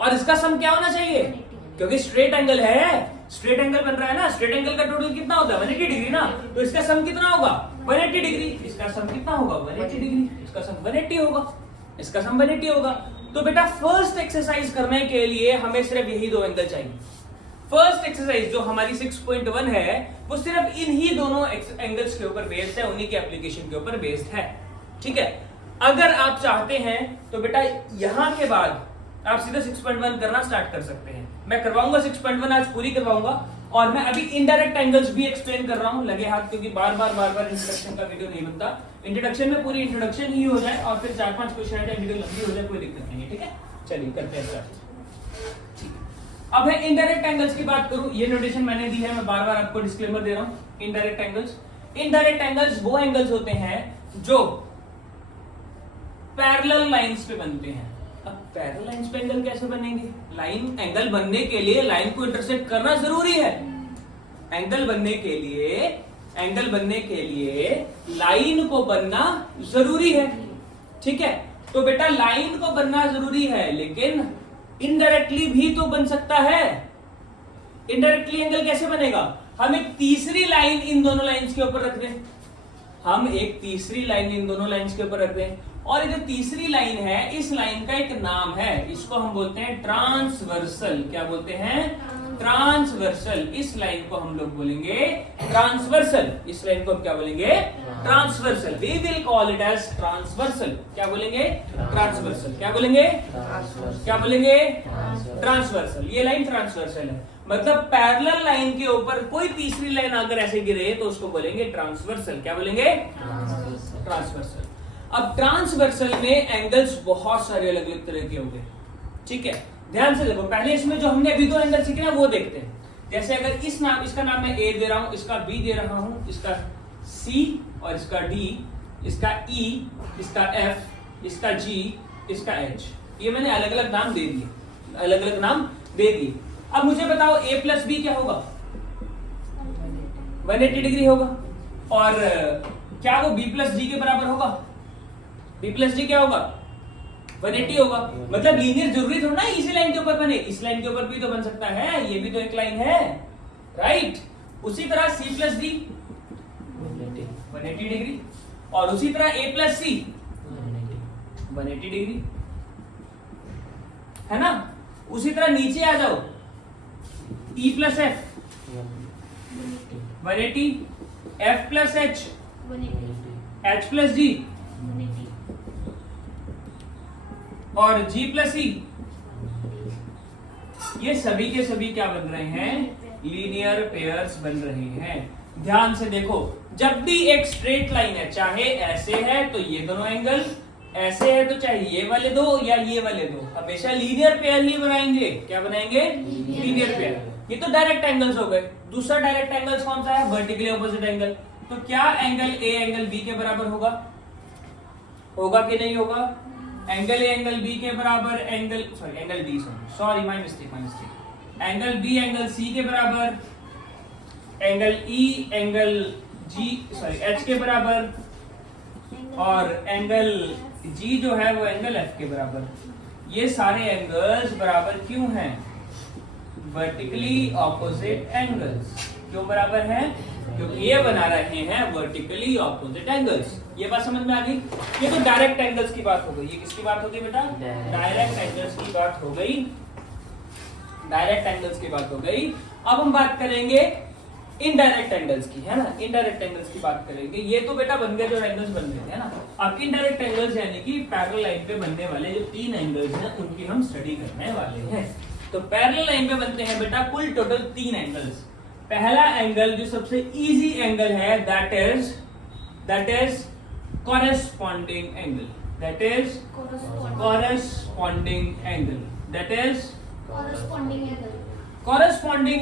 और इसका सम क्या होना चाहिए, क्योंकि स्ट्रेट एंगल है, स्ट्रेट एंगल बन रहा है ना, स्ट्रेट एंगल का टोटल कितना होता है 180 डिग्री ना, तो इसका सम कितना होगा 180 डिग्री, इसका सम कितना होगा 180 डिग्री, इसका सम 180 होगा, इसका सम 180 होगा। तो बेटा फर्स्ट एक्सरसाइज करने के लिए हमें सिर्फ यही 2 एंगल चाहिए। फर्स्ट एक्सरसाइज जो हमारी 6.1 है वो सिर्फ इन्हीं दोनों एंगल्स के ऊपर बेस्ड है, उन्हीं की एप्लीकेशन के ऊपर बेस्ड है, ठीक है। अगर आप चाहते हैं तो बेटा यहां के बाद आप सीधा 6.1 करना स्टार्ट कर सकते हैं। मैं करवाऊंगा 6.1 आज पूरी करवाऊंगा, और मैं अभी इनडायरेक्ट एंगल्स भी एक्सप्लेन कर रहा हूं लगे हाथ, क्योंकि बार बार इंट्रोडक्शन का वीडियो नहीं बनता। इंट्रोडक्शन में पूरी इंट्रोडक्शन ही हो जाए और फिर 4-5 क्वेश्चन है, वीडियो लंबी हो जाए, कोई दिक्कत नहीं है, ठीक है। चलिए करते हैं स्टार्ट। अब मैं इनडायरेक्ट एंगल्स की बात करूं, ये नोटेशन मैंने दी है, मैं बार बार आपको डिस्क्लेमर दे रहा हूं। इनडायरेक्ट एंगल्स, इनडायरेक्ट एंगल्स वो एंगल्स होते हैं जो पैरेलल लाइंस पे बनते हैं। अब पैरेलल लाइंस पे एंगल कैसे बनेंगे, लाइन एंगल बनने के लिए लाइन को इंटरसेक्ट करना जरूरी है। एंगल बनने के लिए लाइन को बनना जरूरी है, ठीक है। तो बेटा लाइन को बनना जरूरी है, लेकिन इनडायरेक्टली भी तो बन सकता है। इनडायरेक्टली एंगल कैसे बनेगा, हम एक तीसरी लाइन इन दोनों लाइंस के ऊपर रख दें, हम एक तीसरी लाइन इन दोनों लाइंस के ऊपर रख दें और ये जो तीसरी लाइन है, इस लाइन का एक नाम है, इसको हम बोलते हैं ट्रांसवर्सल। क्या बोलते हैं? ट्रांसवर्सल। इस लाइन को हम लोग बोलेंगे ट्रांसवर्सल। इस लाइन को हम क्या बोलेंगे? Transversal. We will call it as transversal. क्या बोलेंगे? ट्रांसवर्सल। क्या बोलेंगे? क्या बोलेंगे? ट्रांसवर्सल। ये लाइन ट्रांसवर्सल है, मतलब पैरेलल लाइन के ऊपर कोई तीसरी लाइन अगर ऐसे गिरे तो उसको बोलेंगे ट्रांसवर्सल। क्या बोलेंगे? ट्रांसवर्सल। अब ट्रांसवर्सल में एंगल्स बहुत सारे अलग अलग तरह के होंगे, ठीक है? ध्यान से देखो, पहले इसमें जो हमने अभी दो एंगल सीखे ना वो देखते हैं। जैसे अगर इसका नाम मैं ए दे रहा हूं, इसका बी दे रहा हूं, इसका सी और इसका डी, इसका ई, इसका एफ, इसका जी, इसका एच, ये मैंने अलग अलग नाम दे दिए, अलग अलग नाम दे दिए। अब मुझे बताओ ए प्लस बी क्या होगा? 180 डिग्री होगा। और क्या वो बी प्लस डी के बराबर होगा? बी प्लस डी क्या होगा? 180 होगा। मतलब लीनियर जरूरी थोड़ा ना इसी लाइन के ऊपर बने, इस लाइन के ऊपर भी तो बन सकता है, ये भी तो एक लाइन है, राइट? उसी तरह सी प्लस डी 180 डिग्री, और उसी तरह ए प्लस सी 180 डिग्री, है ना? उसी तरह नीचे आ जाओ, E plus F 180, F plus H 180, H plus G 180, और जी प्लस ई, ये सभी के सभी क्या बन रहे हैं? लीनियर पेयर्स बन रहे हैं। ध्यान से देखो, जब भी एक स्ट्रेट लाइन है, चाहे ऐसे है तो ये दोनों एंगल, ऐसे है तो चाहे ये वाले दो या ये वाले दो, हमेशा लीनियर पेयर ही बनाएंगे। क्या बनाएंगे? Linear pair. ये तो डायरेक्ट एंगल्स हो गए। दूसरा डायरेक्ट एंगल्स कौन सा है? Vertically opposite angle. तो क्या एंगल ए एंगल बी के बराबर होगा? होगा कि नहीं होगा? एंगल ए एंगल बी के बराबर, angle D, sorry my mistake, angle B angle C के बराबर, एंगल ई एंगल एच के बराबर, और एंगल जी जो है वो एंगल एफ के बराबर। ये सारे एंगल्स बराबर क्यों हैं? Vertically opposite angles. क्यों बराबर हैं? क्योंकि ये बना रहे हैं वर्टिकली ऑपोजिट एंगल्स। ये बात समझ में आ गई? ये तो डायरेक्ट एंगल्स की बात हो गई। ये किसकी बात हो गई बेटा? डायरेक्ट एंगल्स की बात हो गई। डायरेक्ट एंगल्स की बात हो गई। अब हम बात करेंगे इनडायरेक्ट एंगल्स की, है ना? इनडायरेक्ट एंगल्स की बात करेंगे। ये तो बेटा बन गए जो एंगल्स बन गए, है ना? अब इनडायरेक्ट एंगल्स यानी कि पैरेलल लाइन पे बनने वाले जो तीन एंगल्स हैं उनकी हम स्टडी करने वाले हैं। तो पैरेलल लाइन पे बनते हैं बेटा कुल टोटल तीन एंगल्स। पहला एंगल जो सबसे इजी एंगल है that is corresponding angle, that is corresponding angle, that is corresponding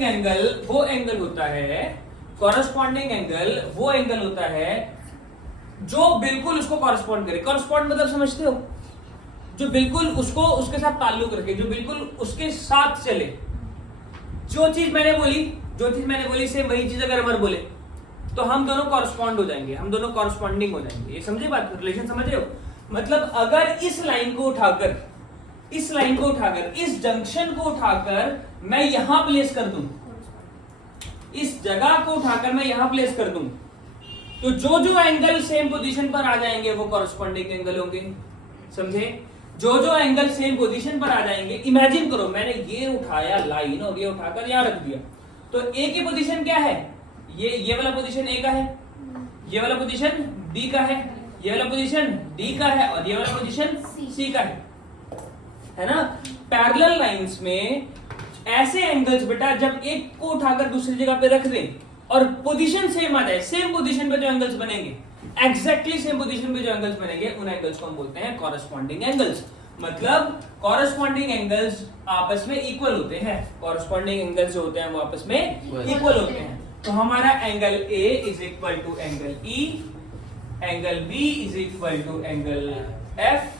angle वो एंगल होता है, corresponding angle वो एंगल होता है जो बिल्कुल उसको correspond करे। correspond मतलब समझते हो? जो बिल्कुल उसको उसके साथ ताल्लुक रखे, जो बिल्कुल उसके साथ चले। जो चीज मैंने बोली सेम वही चीज अगर अमर बोले तो हम दोनों कॉरस्पॉन्ड हो जाएंगे, हम दोनों कॉरस्पॉन्डिंग हो जाएंगे। ये समझे बात? रिलेशन समझ रहे हो? मतलब अगर इस लाइन को उठाकर इस जंक्शन को उठाकर मैं यहां प्लेस कर दूं, इस जगह को उठाकर मैं यहां प्लेस कर दूं, तो जो जो एंगल सेम पोजीशन पर आ जाएंगे वो कॉरस्पॉन्डिंग एंगल होंगे। समझे? जो जो एंगल सेम पोजीशन पर आ जाएंगे, इमेजिन करो मैंने ये उठाया लाइन और ये उठाकर यहां रख दिया, तो ए की पोजीशन क्या है? ये वाला पोजीशन ए का है, ये वाला पोजीशन बी का है, ये वाला पोजीशन डी का है, और ये वाला पोजीशन सी का है ना? पैरेलल लाइंस में ऐसे एंगल्स बेटा जब एक को उठाकर दूसरी जगह पे रख दें और पोजीशन सेम आ जाए, सेम पोजीशन पे जो एंगल्स बनेंगे, एग्जैक्टली सेम पोजीशन पे जो एंगल्स बनेंगे, उन एंगल्स को हम बोलते हैं कॉरस्पॉन्डिंग एंगल्स। मतलब कॉरस्पॉन्डिंग एंगल्स आपस में इक्वल होते हैं। कॉरस्पॉन्डिंग एंगल्स जो होते हैं वो आपस में इक्वल होते हैं। तो हमारा angle A is equal to angle E, angle B is equal to angle F,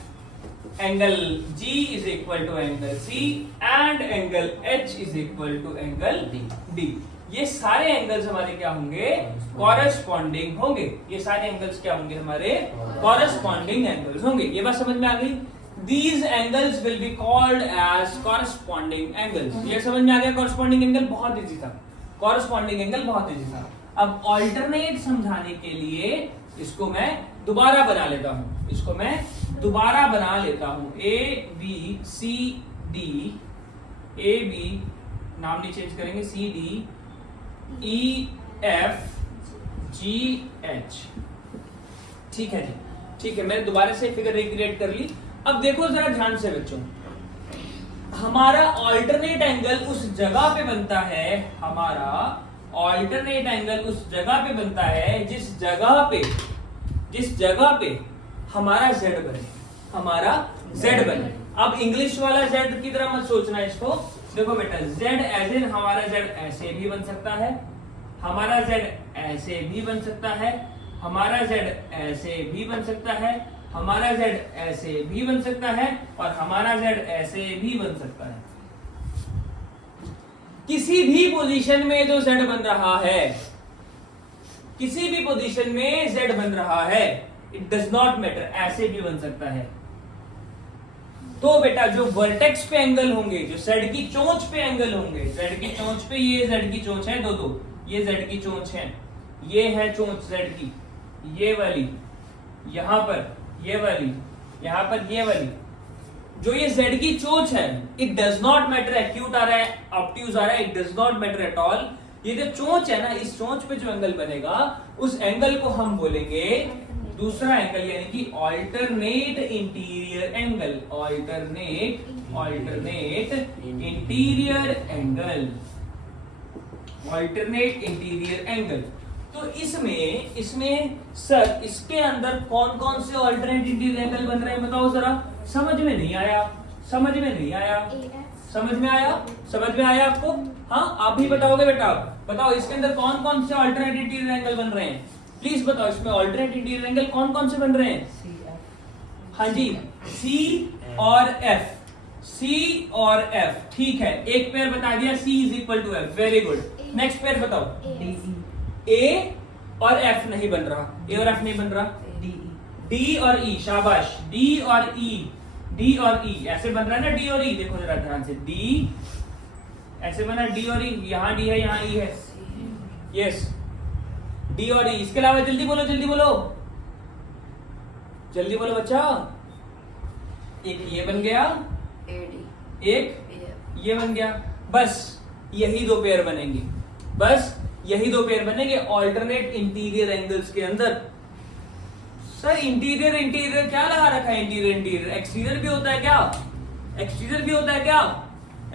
angle G is equal to angle C, and angle H is equal to angle D. ये सारे एंगल्स हमारे क्या होंगे? कॉरस्पॉन्डिंग होंगे। ये सारे एंगल्स क्या होंगे? हमारे कॉरस्पॉन्डिंग एंगल्स होंगे। ये बात समझ में आ गई? These angles will be called as corresponding angles. ये समझ में आ गया? कॉरस्पॉन्डिंग एंगल बहुत इजी था, कॉरस्पॉन्डिंग एंगल बहुत इजी था। अब ऑल्टरनेट समझाने के लिए इसको मैं दोबारा बना लेता हूं, इसको मैं दोबारा बना लेता हूं, A B C D, A B नाम नहीं चेंज करेंगे, C D E F G H. ठीक है जी, ठीक है, मैंने दोबारा से फिगर रिक्रिएट कर ली। अब देखो जरा ध्यान से बच्चों, हमारा ऑल्टरनेट एंगल उस जगह पे बनता है, हमारा ऑल्टरनेट एंगल उस जगह पे बनता है जिस जगह पे हमारा z बने, हमारा z बने। अब इंग्लिश वाला z की तरह मत सोचना इसको। देखो बेटा, z एज इन हमारा z ऐसे भी बन सकता है, हमारा z ऐसे भी बन सकता है, हमारा z ऐसे भी बन सकता है, हमारा z ऐसे भी बन सकता है, और हमारा z ऐसे भी बन सकता है। किसी भी पोजीशन में जो z बन रहा है, किसी भी पोजीशन में z बन रहा है, इट डज नॉट मैटर, ऐसे भी बन सकता है। तो बेटा जो वर्टेक्स पे एंगल होंगे, जो z की चोंच पे एंगल होंगे, z की चोंच पे, ये z की चोंच है, दो ये z की चोंच है, ये है चोंच z की, ये वाली यहां पर, ये वाली यहां पर, ये वाली जो ये z की चोंच है, it does not matter acute आ रहा है, ऑब्ट्यूज आ रहा है, it does not matter at all. ये जो चोंच है ना, इस चोंच पे जो एंगल बनेगा उस एंगल को हम बोलेंगे दूसरा एंगल, यानी कि alternate interior angle, alternate interior angle, alternate interior angle. तो इसमें सर इसके अंदर कौन कौन से ऑल्टरनेट इंटीरियर एंगल बन रहे हैं बताओ जरा। समझ में नहीं आया, समझ में नहीं आया, समझ में आया, समझ में आया आपको? हाँ, आप भी बताओगे बेटा, बताओ इसके अंदर कौन कौन से ऑल्टरनेट इंटीरियर एंगल बन रहे हैं, प्लीज बताओ। इसमें ऑल्टरनेट इंटीरियर एंगल कौन कौन से बन रहे हैं? हाँ जी, सी और एफ, सी और एफ, ठीक है। एक पेयर बता दिया, C is equal to F, very good. Next pair बताओ। ए और एफ नहीं बन रहा, ए और एफ नहीं बन रहा, डी और ई, शाबाश, डी और ई, डी और ई ऐसे बन रहा है ना, डी और ई, देखो जरा ध्यान से, डी ऐसे बना, डी और ई, यहां डी है, यहां ई है, यस, डी और ई। इसके अलावा जल्दी बोलो, जल्दी बोलो, जल्दी बोलो बच्चा। एक ये बन गया, एक ये बन गया, बस यही दो पेयर बनेंगे, बस यही दो पेयर बनेंगे ऑल्टरनेट इंटीरियर एंगल्स के अंदर। सर इंटीरियर इंटीरियर क्या लगा रखा है? इंटीरियर इंटीरियर, एक्सटीरियर भी होता है क्या? एक्सटीरियर भी होता है क्या?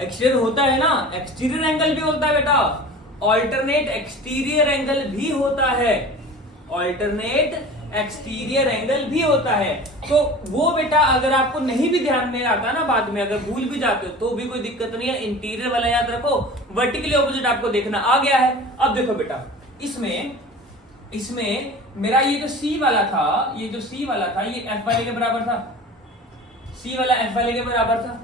एक्सटीरियर होता है ना, एक्सटीरियर एंगल भी होता है बेटा, ऑल्टरनेट एक्सटीरियर एंगल भी होता है, ऑल्टरनेट एक्सटीरियर एंगल भी होता है। तो वो बेटा अगर आपको नहीं भी ध्यान में आता ना, बाद में अगर भूल भी जाते हो तो भी कोई दिक्कत नहीं है, इंटीरियर वाला याद रखो, वर्टिकली ऑपोजिट आपको देखना आ गया है। अब देखो बेटा, इसमें मेरा ये जो सी वाला था, ये जो सी वाला था, ये एफ वाले के बराबर था, सी वाला एफ वाले के बराबर था,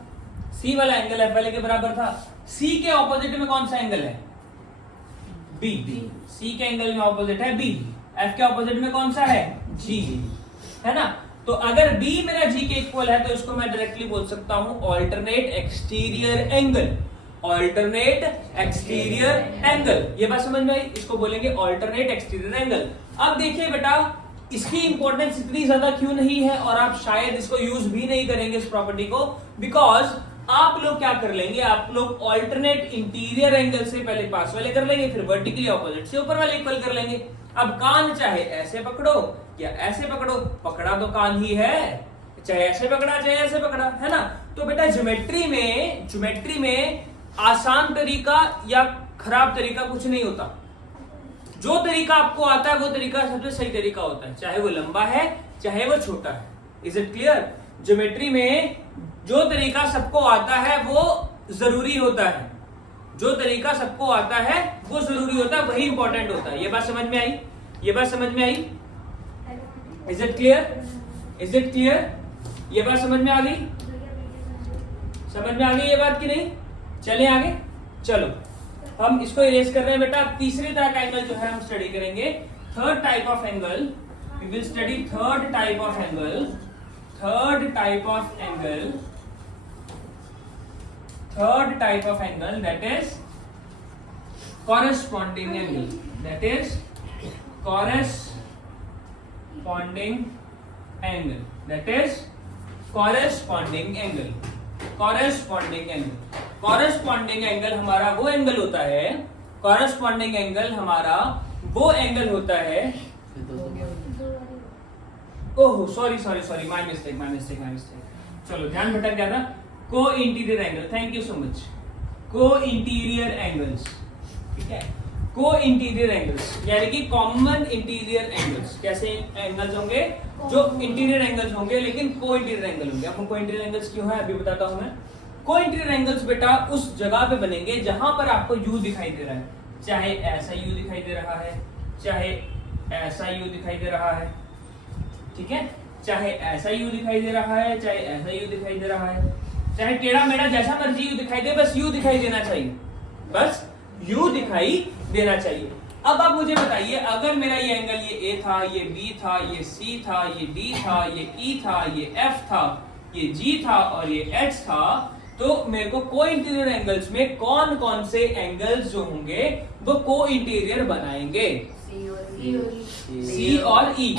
सी वाला एंगल एफ वाले के बराबर था। सी के ऑपोजिट में कौन सा एंगल है? बी, सी के एंगल में ऑपोजिट है बी, एफ के ऑपोजिट में कौन सा है? जी, है ना। तो अगर बी मेरा जी के इक्वल है तो इसको मैं डायरेक्टली बोल सकता हूं alternate exterior angle, alternate exterior angle. ये बात समझ में आई? इसको बोलेंगे ऑल्टरनेट एक्सटीरियर एंगल। अब देखिए बेटा, इसकी इंपॉर्टेंस इतनी ज्यादा क्यों नहीं है और आप शायद इसको यूज भी नहीं करेंगे इस प्रॉपर्टी को, बिकॉज आप लोग क्या कर लेंगे, आप लोग ऑल्टरनेट इंटीरियर एंगल से पहले पास वाले कर लेंगे, फिर वर्टिकली ऑपोजिट से ऊपर वाले इक्वल कर लेंगे। अब कान चाहे ऐसे पकड़ो या ऐसे पकड़ो, पकड़ा तो कान ही है, चाहे ऐसे पकड़ा चाहे ऐसे पकड़ा, है ना। तो बेटा ज्योमेट्री में आसान तरीका या खराब तरीका कुछ नहीं होता, जो तरीका आपको आता है वो तरीका सबसे सही तरीका होता है, चाहे वो लंबा है चाहे वो छोटा है। Is it clear? ज्योमेट्री में जो तरीका सबको आता है वो जरूरी होता है, जो तरीका सबको आता है वो जरूरी होता है, वही इंपॉर्टेंट होता है। ये बात समझ में आई? ये बात समझ में आई? Is it clear? Is it clear? ये बात समझ में आ गई? समझ में आ गई ये बात की नहीं? चलिए आगे, चलो हम इसको इरेज कर रहे हैं बेटा। तीसरी तरह का एंगल जो है हम स्टडी करेंगे, third type of angle, we will study third type of angle, third type of angle, third type of angle, that is corresponding angle, that is corresponding angle, that is corresponding angle. Corresponding angle, corresponding angle हमारा वो एंगल होता है, कॉरेस्पॉन्डिंग एंगल हमारा वो एंगल होता है। Oh sorry sorry sorry, my mistake. चलो ध्यान भटक गया था। को interior angle, thank you so much. को इंटीरियर एंगल्स, ठीक है, को इंटीरियर एंगल्स यानी कि कॉमन इंटीरियर एंगल्स। कैसे एंगल्स होंगे? जो इंटीरियर एंगल्स होंगे लेकिन को इंटीरियर एंगल होंगे। आपको को इंटीरियर एंगल्स क्यों है अभी बताता हूं मैं। को इंटीरियर एंगल्स बेटा उस जगह पे बनेंगे जहां पर आपको यू दिखाई दे रहा है, चाहे ऐसा यू दिखाई दे रहा है, चाहे ऐसा यू दिखाई दे रहा है, ठीक है, चाहे ऐसा यू दिखाई दे रहा है, चाहे ऐसा यू दिखाई दे रहा है, चाहे टेढ़ा मेढ़ा जैसा मर्जी यू दिखाई दे, बस यू दिखाई देना चाहिए, बस यू दिखाई देना चाहिए। अब आप मुझे बताइए, अगर मेरा ये एंगल ये ए था, ये बी था, ये सी था, ये डी था, ये ई था, ये एफ था, ये जी था और ये एच था, तो मेरे को को इंटीरियर एंगल्स में कौन कौन से एंगल्स जो होंगे वो को इंटीरियर बनाएंगे? सी और ई,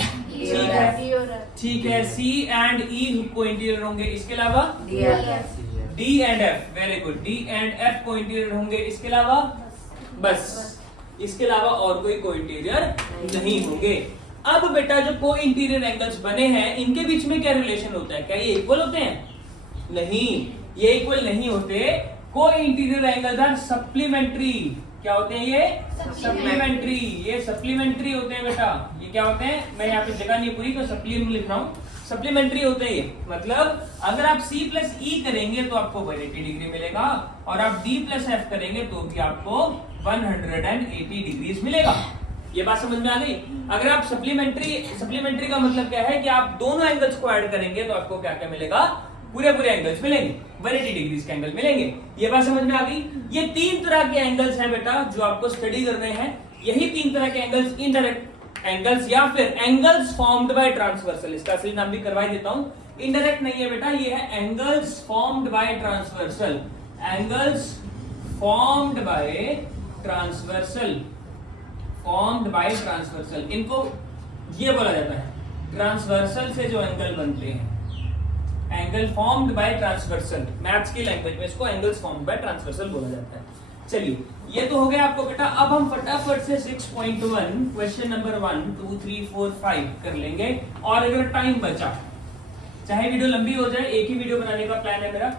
ठीक है, सी एंड ई को इंटीरियर होंगे। इसके अलावा D and F, very good, D and F को इंटीरियर होंगे। इसके अलावा बस, इसके अलावा और कोई को इंटीरियर नहीं होंगे। अब बेटा जो को इंटीरियर एंगल्स बने हैं इनके बीच में क्या रिलेशन होता है? क्या ये इक्वल होते हैं? नहीं, ये इक्वल नहीं होते। को इंटीरियर एंगल्स आर सप्लीमेंट्री। क्या होते हैं ये? सप्लीमेंट्री। ये सप्लीमेंट्री होते हैं बेटा। ये क्या होते हैं? मैं यहाँ पे जगह नहीं पूरी तो सप्लीमेंट्री लिख रहा हूँ। सप्लीमेंट्री होते हैं ये, मतलब अगर आप C प्लस E करेंगे तो आपको 180 डिग्री मिलेगा और आप D प्लस F करेंगे तो भी आपको 180 डिग्रीज मिलेगा। ये बात समझ में आ गई? अगर आप सप्लीमेंट्री का मतलब क्या है कि आप दोनों एंगल्स को ऐड करेंगे तो आपको क्या क्या मिलेगा? पूरे एंगल्स मिलेंगे, 180 डिग्रीज के एंगल मिलेंगे। ये बात समझ में आ गई? ये तीन तरह के एंगल्स हैं बेटा जो आपको स्टडी करने हैं। यही तीन तरह के एंगल्स, इनडायरेक्ट एंगल्स या फिर एंगल्स फॉर्म्ड बाय ट्रांसवर्सल, इसका असली नाम भी करवा देता हूं। इनडायरेक्ट नहीं है बेटा, ये है angles formed by transversal. Angles formed by transversal, formed by transversal, इनको ये बोला जाता है ट्रांसवर्सल से जो एंगल बनते हैं, angle formed by transversal. Maths की लैंग्वेज में इसको एंगल्स फॉर्म्ड बाय ट्रांसवर्सल बोला जाता है। चलिए ये तो हो गया आपको बेटा। अब हम फटाफट से 6.1 क्वेश्चन नंबर 1 2 3 4 5 कर लेंगे और अगर टाइम बचा, चाहे वीडियो लंबी हो जाए, एक ही वीडियो बनाने का प्लान है मेरा,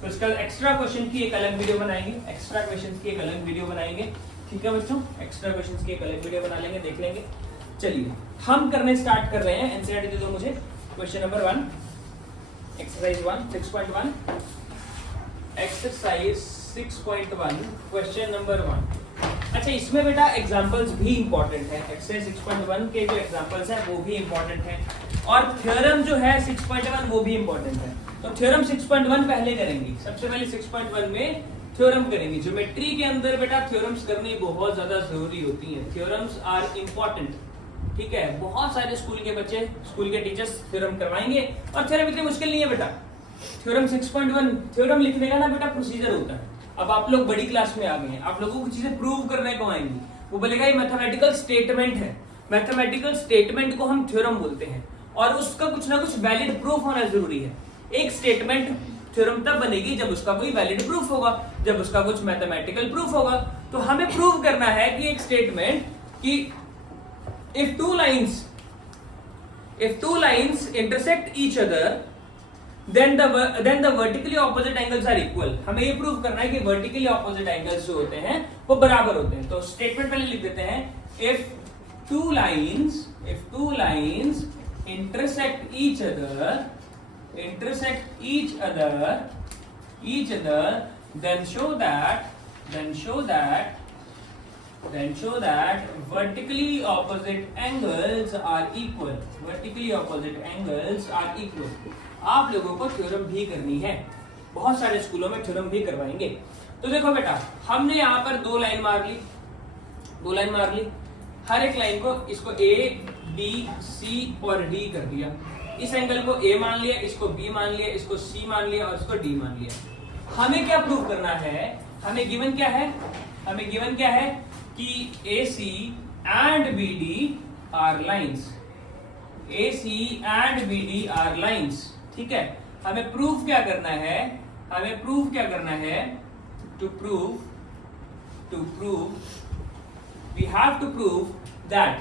तो इसका एक्स्ट्रा क्वेश्चन की एक अलग वीडियो बनाएंगे, एक्स्ट्रा क्वेश्चन की एक अलग वीडियो बनाएंगे, ठीक है बच्चों? एक्स्ट्रा क्वेश्चन की एक अलग वीडियो बना लेंगे, देख लेंगे। चलिए हम करने स्टार्ट कर रहे हैं। एनसीईआरटी दे दो मुझे। Question number 1, exercise 1 6.1, exercise 6.1 question number 1। अच्छा, इसमें बेटा एग्जांपल्स भी इंपॉर्टेंट है। एक्सरसाइज 6.1 के जो एग्जांपल्स हैं वो भी इंपॉर्टेंट हैं और थ्योरम जो है 6.1 वो भी इंपॉर्टेंट है। तो थ्योरम 6.1 पहले करेंगे। सबसे पहले 6.1 में थ्योरम करेंगे। ज्योमेट्री के अंदर बेटा थ्योरम्स करनी बहुत ज्यादा जरूरी होती है। थ्योरम्स आर इंपॉर्टेंट, ठीक है? बहुत सारे स्कूल के बच्चे, स्कूल के टीचर्स थ्योरम करवाएंगे और थ्योरम इतनी मुश्किल नहीं है बेटा। थ्योरम 6.1 थ्योरम लिखने का ना बेटा प्रोसीजर होता है। अब आप लोग बड़ी क्लास में आ गए हैं, आप लोगों को चीजें प्रूव करने को आएंगी। वो बोलेगा ये मैथमेटिकल स्टेटमेंट है, मैथमेटिकल स्टेटमेंट को हम थ्योरम बोलते हैं और उसका कुछ ना कुछ वैलिड प्रूफ होना जरूरी है। एक स्टेटमेंट थ्योरम तब बनेगी जब उसका कोई वैलिड प्रूफ होगा, जब उसका कुछ मैथमेटिकल प्रूफ होगा। तो हमें प्रूव करना है कि एक स्टेटमेंट कि if two lines intersect each other then the vertically opposite angles are equal। हमें ये प्रूव करना है कि vertically opposite angles जो होते हैं वो बराबर होते हैं। तो स्टेटमेंट पहले लिख देते हैं, if two lines intersect each other then show that vertically opposite angles are equal। vertically opposite angles are equal। आप लोगों को थ्योरम भी करनी है, बहुत सारे स्कूलों में थ्योरम भी करवाएंगे। तो देखो बेटा, हमने यहाँ पर दो लाइन मार ली, हर एक लाइन को इसको A, B, C और D कर दिया। इस एंगल को A मान लिया, इसको B मान लिया, इसको C मान लिया और इसको D मान लिया। हमें क्या प्रूव करना है? हमें गिवन क्या है कि AC and BD are lines। AC and BD are lines, ठीक है, हमें प्रूफ क्या करना है, हमें प्रूफ क्या करना है, to prove we have to prove that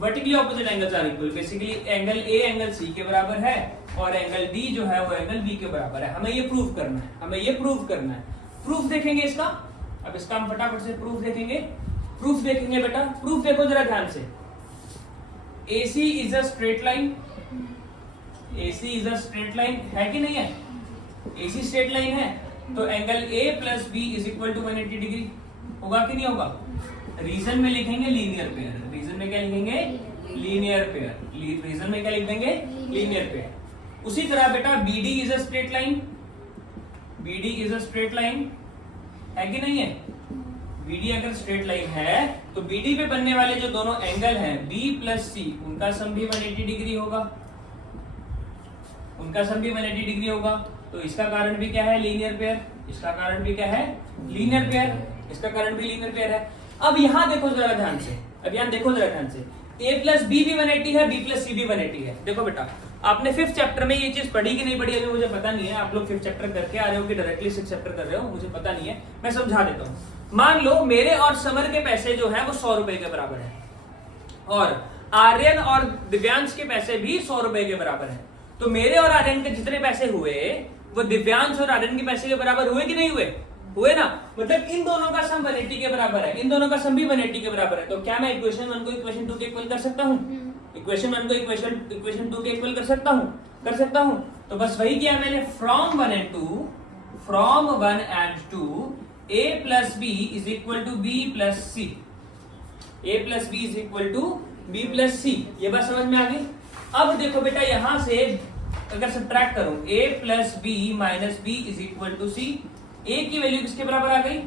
vertically opposite angles are equal. Basically angle A angle C के बराबर है और एंगल डी जो है वो एंगल बी के बराबर है। हमें ये प्रूव करना है, हमें ये प्रूव करना है। प्रूफ देखेंगे इसका, अब इसका हम फटाफट से प्रूफ देखेंगे। प्रूफ देखेंगे बेटा, प्रूफ देखो जरा ध्यान से। AC is a straight line, AC is a straight line है कि नहीं है? AC स्ट्रेट लाइन है तो angle A plus B is equal to 180 degree होगा कि नहीं होगा? रीजन में लिखेंगे लीनियर पेयर, रीजन में क्या लिखेंगे? लीनियर पेयर, रीजन में क्या लिख देंगे? Linear pair. उसी तरह बेटा BD is a straight line, BD is a straight line है कि नहीं है? BD अगर स्ट्रेट लाइन है तो BD पे बनने वाले जो दोनों एंगल हैं B प्लस C, उनका सम भी 180 डिग्री होगा, उनका सम भी 180 डिग्री होगा। तो इसका कारण भी क्या है? Linear pair. इसका कारण भी क्या है? Linear pair. इसका कारण भी लीनियर पेयर है। अब यहां देखो जरा ध्यान से, अब यहां देखो जरा ध्यान से, A प्लस बी भी 180 है, B प्लस सी भी 180 है। देखो बेटा, आपने 5th चैप्टर में ये चीज पढ़ी कि नहीं पढ़ी अभी मुझे पता नहीं है। आप लोग 5th चैप्टर करके आ रहे हो कि डायरेक्टली 6th चैप्टर कर रहे हो, मुझे पता नहीं है, मैं समझा देता हूँ। मान लो मेरे और समर के पैसे जो है वो 100 रुपए के बराबर है और आर्यन और दिव्यांश के पैसे भी 100 रुपए के बराबर है। तो मेरे और आर्यन के जितने पैसे हुए वो दिव्यांश और आर्यन के पैसे के बराबर हुए कि नहीं हुए? हुए ना। मतलब इन दोनों का सम 180 के बराबर है, इन दोनों का सम भी 180 के बराबर है। तो क्या मैं इक्वेशन 1 को इक्वेशन 2 के इक्वल कर सकता हूँ? इक्वेशन 1 को इक्वेशन 2 के इक्वल कर सकता हूँ, कर सकता हूँ। तो बस वही किया मैंने, from 1 and 2 A plus B is equal to B plus C, A plus B is equal to B plus C. ये बात समझ में आ गई? अब देखो बेटा, यहां से अगर सब्ट्रैक्ट करूं A plus B minus B is equal to C, A की वैल्यू किसके बराबर आ गई?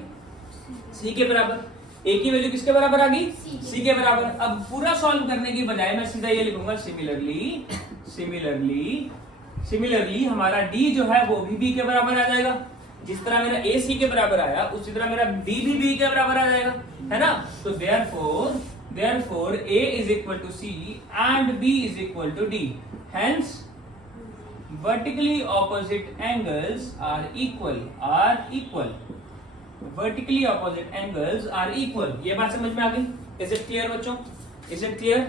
C के बराबर। A की वैल्यू किसके बराबर आ गई? C के बराबर। अब पूरा सॉल्व करने की बजाय मैं सीधा ये लिखूंगा सिमिलरली हमारा D जो है वो भी B के बराबर आ जाएगा। जिस तरह मेरा A C के बराबर आया उसी तरह मेरा D भी B के बराबर आ जाएगा, है ना। तो therefore A is equal to C and B is equal to D. Hence vertically opposite angles are equal. Vertically opposite angles are equal. ये बात समझ में आ गई? Is it clear बच्चों? Is it clear?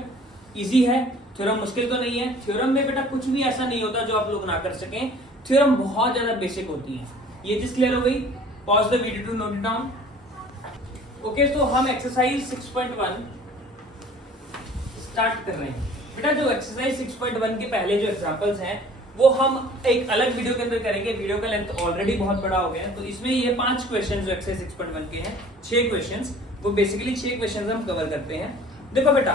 Easy है, थ्योरम मुश्किल तो नहीं है। थ्योरम में बेटा कुछ भी ऐसा नहीं होता जो आप लोग ना कर सकें। थ्योरम बहुत ज्यादा बेसिक होती है। ये चीज क्लियर हो गई? Pause the video to note it down. Okay, तो हम एक्सरसाइज 6.1 स्टार्ट कर रहे हैं। बेटा जो एक्सरसाइज 6.1 के पहले जो एग्जांपल्स हैं वो हम एक अलग वीडियो के अंदर करेंगे। वीडियो का लेंथ ऑलरेडी बहुत बड़ा हो गया है, तो इसमें ये 5 क्वेश्चन जो एक्सरसाइज 6.1 के हैं, 6 क्वेश्चंस, वो बेसिकली 6 क्वेश्चंस हम कवर करते हैं। देखो बेटा,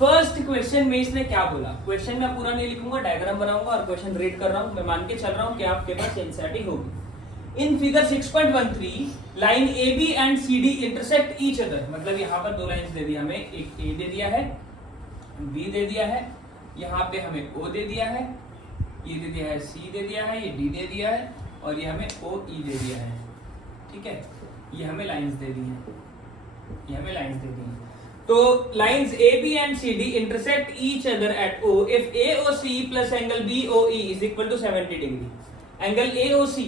फर्स्ट क्वेश्चन में इसने क्या बोला? क्वेश्चन मैं पूरा नहीं लिखूंगा, डायग्राम बनाऊंगा और क्वेश्चन रीड कर रहा हूं। मैं मान के चल रहा हूं कि आपके पास एनसीईआरटी होगी। In figure 6.13 line AB and CD intersect each other. मतलब यहाँ पर दो लाइंस दे दिया हमें, एक A दे दिया है, B दे दिया है, यहाँ पे हमें O दे दिया है, ये दे दिया है C दे दिया है, ये D दे दिया है और ये हमें OE दे दिया है। ठीक है, ये हमें लाइंस दे दी हैं, ये हमें लाइंस दे दी हैं। तो lines AB and CD intersect each other at O if AOC plus angle BOE is equal to 70 degree. Angle AOC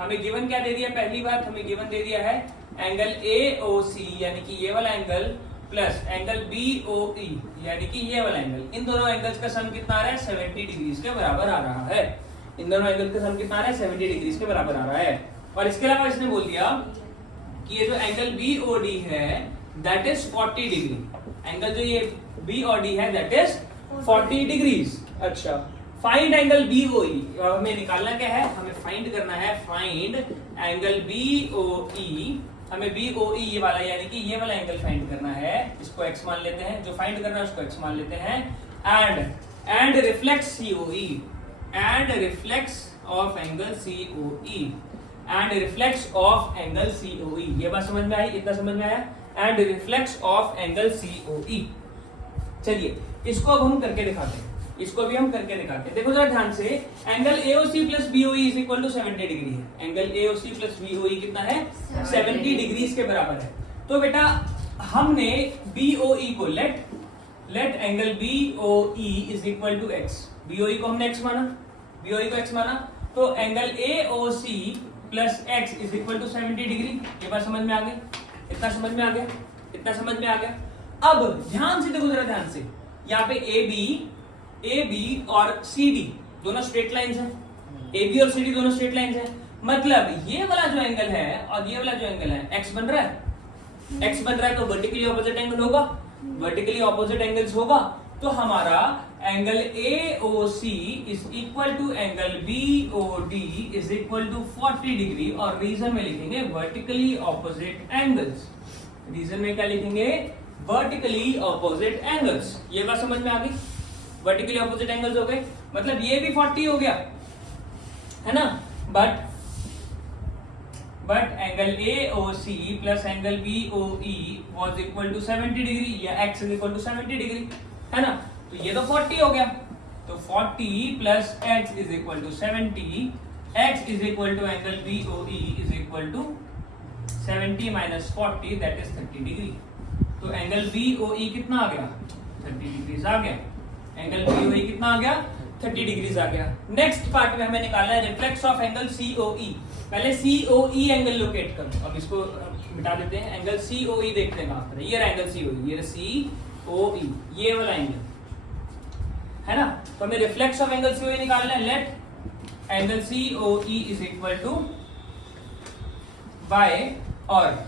हमें गिवन क्या दे दिया? पहली बात हमें गिवन दे दिया है एंगल AOC यानी कि ये वाला एंगल प्लस एंगल BOE यानी कि ये वाला एंगल। इन दोनों एंगल्स का सम कितना आ रहा है? 70 डिग्रीज के बराबर आ रहा है। इन दोनों एंगल का सम कितना आ रहा है? 70 डिग्रीज के बराबर आ रहा है। और इसके अलावा इसने बोल दिया कि ये जो एंगल BOD है दैट इज 40 डिग्री। एंगल जो ये BOD है दैट इज 40 डिग्रीज। अच्छा, फाइंड एंगल BOE। हमें निकालना क्या है? हमें फाइंड करना है फाइंड एंगल BOE। हमें BOE ये वाला यानी कि ये वाला एंगल फाइंड करना है। इसको x मान लेते हैं, जो फाइंड करना है उसको x मान लेते हैं। And reflex COE, and reflex of angle COE, and reflex of angle COE। ये बात समझ में आई? इतना समझ में आया? And reflex of angle COE। चलिए इसको अब हम करके दिखाते हैं, इसको भी हम करके दिखाते हैं। देखो जरा ध्यान से, angle AOC plus BOE is equal to 70 degree है। एंगल AOC प्लस BOE कितना है? 70 डिग्रीज के बराबर है। तो बेटा हमने BOE को let let angle BOE is equal to x। BOE को हमने x माना, BOE को x माना, तो angle AOC plus x is equal to 70 degree. ये बात समझ में आ गई? इतना समझ में आ गया? इतना समझ में आ गया। अब ध्यान से देखो, जरा ध्यान से, यहाँ पे AB और CD दोनों स्ट्रेट लाइंस हैं। AB और CD दोनों स्ट्रेट लाइंस हैं, मतलब ये वाला जो एंगल है और ये वाला जो एंगल है x बन रहा है, x बन रहा है, तो वर्टिकली ऑपोजिट एंगल होगा, वर्टिकली ऑपोजिट एंगल्स होगा, तो हमारा angle AOC is equal to angle BOD is equal to 40 degree, और रीजन में लिखेंगे वर्टिकली ऑपोजिट एंगल्स। रीजन में क्या लिखेंगे? Vertically opposite angles. ये बात समझ में आ गई? वर्टिकली ऑपोजिट एंगल्स हो गए, मतलब ये भी 40 हो गया, है ना। But angle AOC plus angle BOE was equal to 70 degree, या x is equal to 70 degree, है ना। तो ये तो 40 हो गया, तो 40 plus x is equal to 70, x is equal to angle BOE is equal to 70 minus 40 that is 30 degree. तो एंगल BOE कितना आ गया? 30 डिग्रीज आ गया। एंगल BOE कितना आ गया? 30 डिग्रीज आ गया। नेक्स्ट पार्ट में हमें निकालना है रिफ्लेक्स ऑफ एंगल COE। पहले COE एंगल लोकेट करो, अब इसको मिटा देते हैं। एंगल COE देखते हैं कहां पर है। ये रहा एंगल COE, ये रहा COE, ये वाला एंगल, है ना। तो हमें रिफ्लेक्स ऑफ एंगल COE निकालना है। Let angle COE is equal to y, और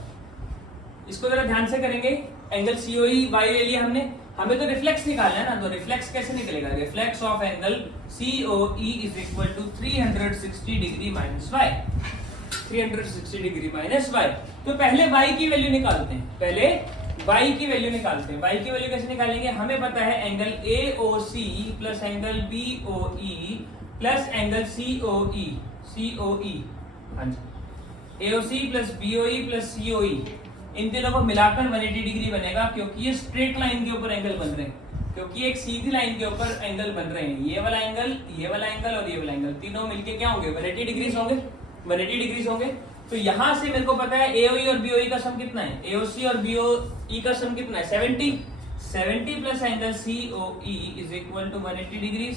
इसको जरा ध्यान से करेंगे। एंगल COE y ले लिया हमने, हमें तो रिफ्लेक्स निकालना है ना, तो रिफ्लेक्स कैसे निकलेगा? Reflex of angle COE is equal to 360 degree minus y, 360 degree minus y। तो पहले y की वैल्यू निकालते हैं, पहले y की वैल्यू निकालते हैं। y की वैल्यू कैसे निकालेंगे? हमें पता है angle AOC plus angle BOE plus angle COE, हाँ जी, AOC plus BOE plus COE, इन तीनों को मिलाकर 180 डिग्री बनेगा, क्योंकि ये स्ट्रेट लाइन के ऊपर एंगल बन रहे हैं, क्योंकि एक सीधी लाइन के ऊपर एंगल बन रहे हैं। ये वाला एंगल, ये वाला एंगल और ये वाला एंगल, तीनों मिलके क्या होंगे? 180 डिग्रीज होंगे, 180 डिग्रीज होंगे। तो यहां से मेरे को पता है AOE और BOE का सम कितना है, AOC और BOE का सम कितना है? 70 plus angle COE is equal to 180 degrees.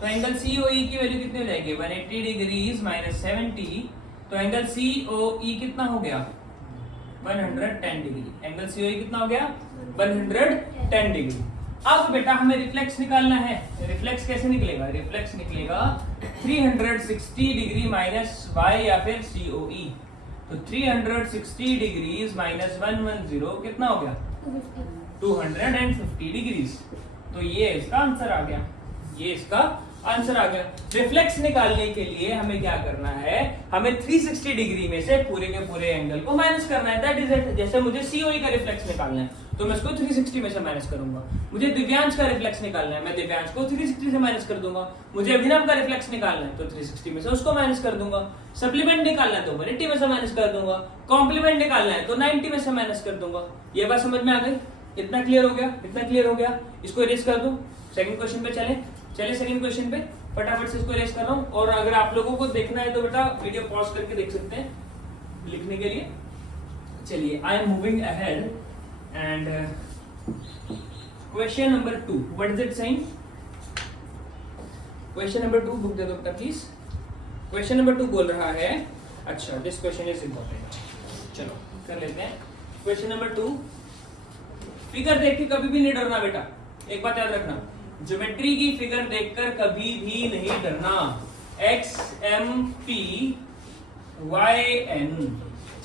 तो एंगल COE की वैल्यू कितनी हो जाएगी? 180 डिग्रीज माइनस 70, तो एंगल COE कितना हो गया? 110 डिग्री। एंगल COE कितना हो गया? 110 डिग्री। अब बेटा हमें रिफ्लेक्स निकालना है। रिफ्लेक्स कैसे निकलेगा? रिफ्लेक्स निकलेगा 360 डिग्री माइनस y या फिर COE। तो 360 डिग्रीज माइनस 110 कितना हो गया? 250 डिग्रीज। तो ये इसका आंसर आ गया, ये इसका आंसर आ गया। रिफ्लेक्स निकालने के लिए हमें क्या करना है? हमें 360 डिग्री में से पूरे के पूरे एंगल को माइनस करना है। That is it. जैसे मुझे COE का रिफ्लेक्स निकालना है, तो मैं इसको 360 में से माइनस करूंगा। मुझे दिव्यांश का रिफ्लेक्स निकालना है, मैं दिव्यांश को 360 से माइनस कर दूंगा। मुझे अभिनव का रिफ्लेक्स निकालना है, तो 360 में से उसको माइनस कर दूंगा। सप्लीमेंट निकालना है तो 180 में से माइनस कर दूंगा। कॉम्प्लीमेंट निकालना है तो 90 में से माइनस कर दूंगा। ये बात समझ में आ गई? इतना क्लियर हो गया? इतना क्लियर हो गया? इसको इरेज कर दूं। सेकंड क्वेश्चन पे चले सेकंड क्वेश्चन पे फटाफट से इसको इरेज कर रहा हूं। और अगर आप लोगों को देखना है तो बेटा वीडियो पॉज करके देख सकते हैं लिखने के लिए। चलिए, I am moving ahead and question number 2, what is it saying? Question number 2 book दे दो बेटा प्लीज। क्वेश्चन नंबर 2 बोल रहा है, अच्छा दिस क्वेश्चन इज इंपॉर्टेंट, चलो कर लेते हैं। क्वेश्चन नंबर 2, फिगर देख के कभी भी नहीं डरना बेटा। एक बात याद रखना, ज्योमेट्री की फिगर देखकर कभी भी नहीं डरना। x m p y n,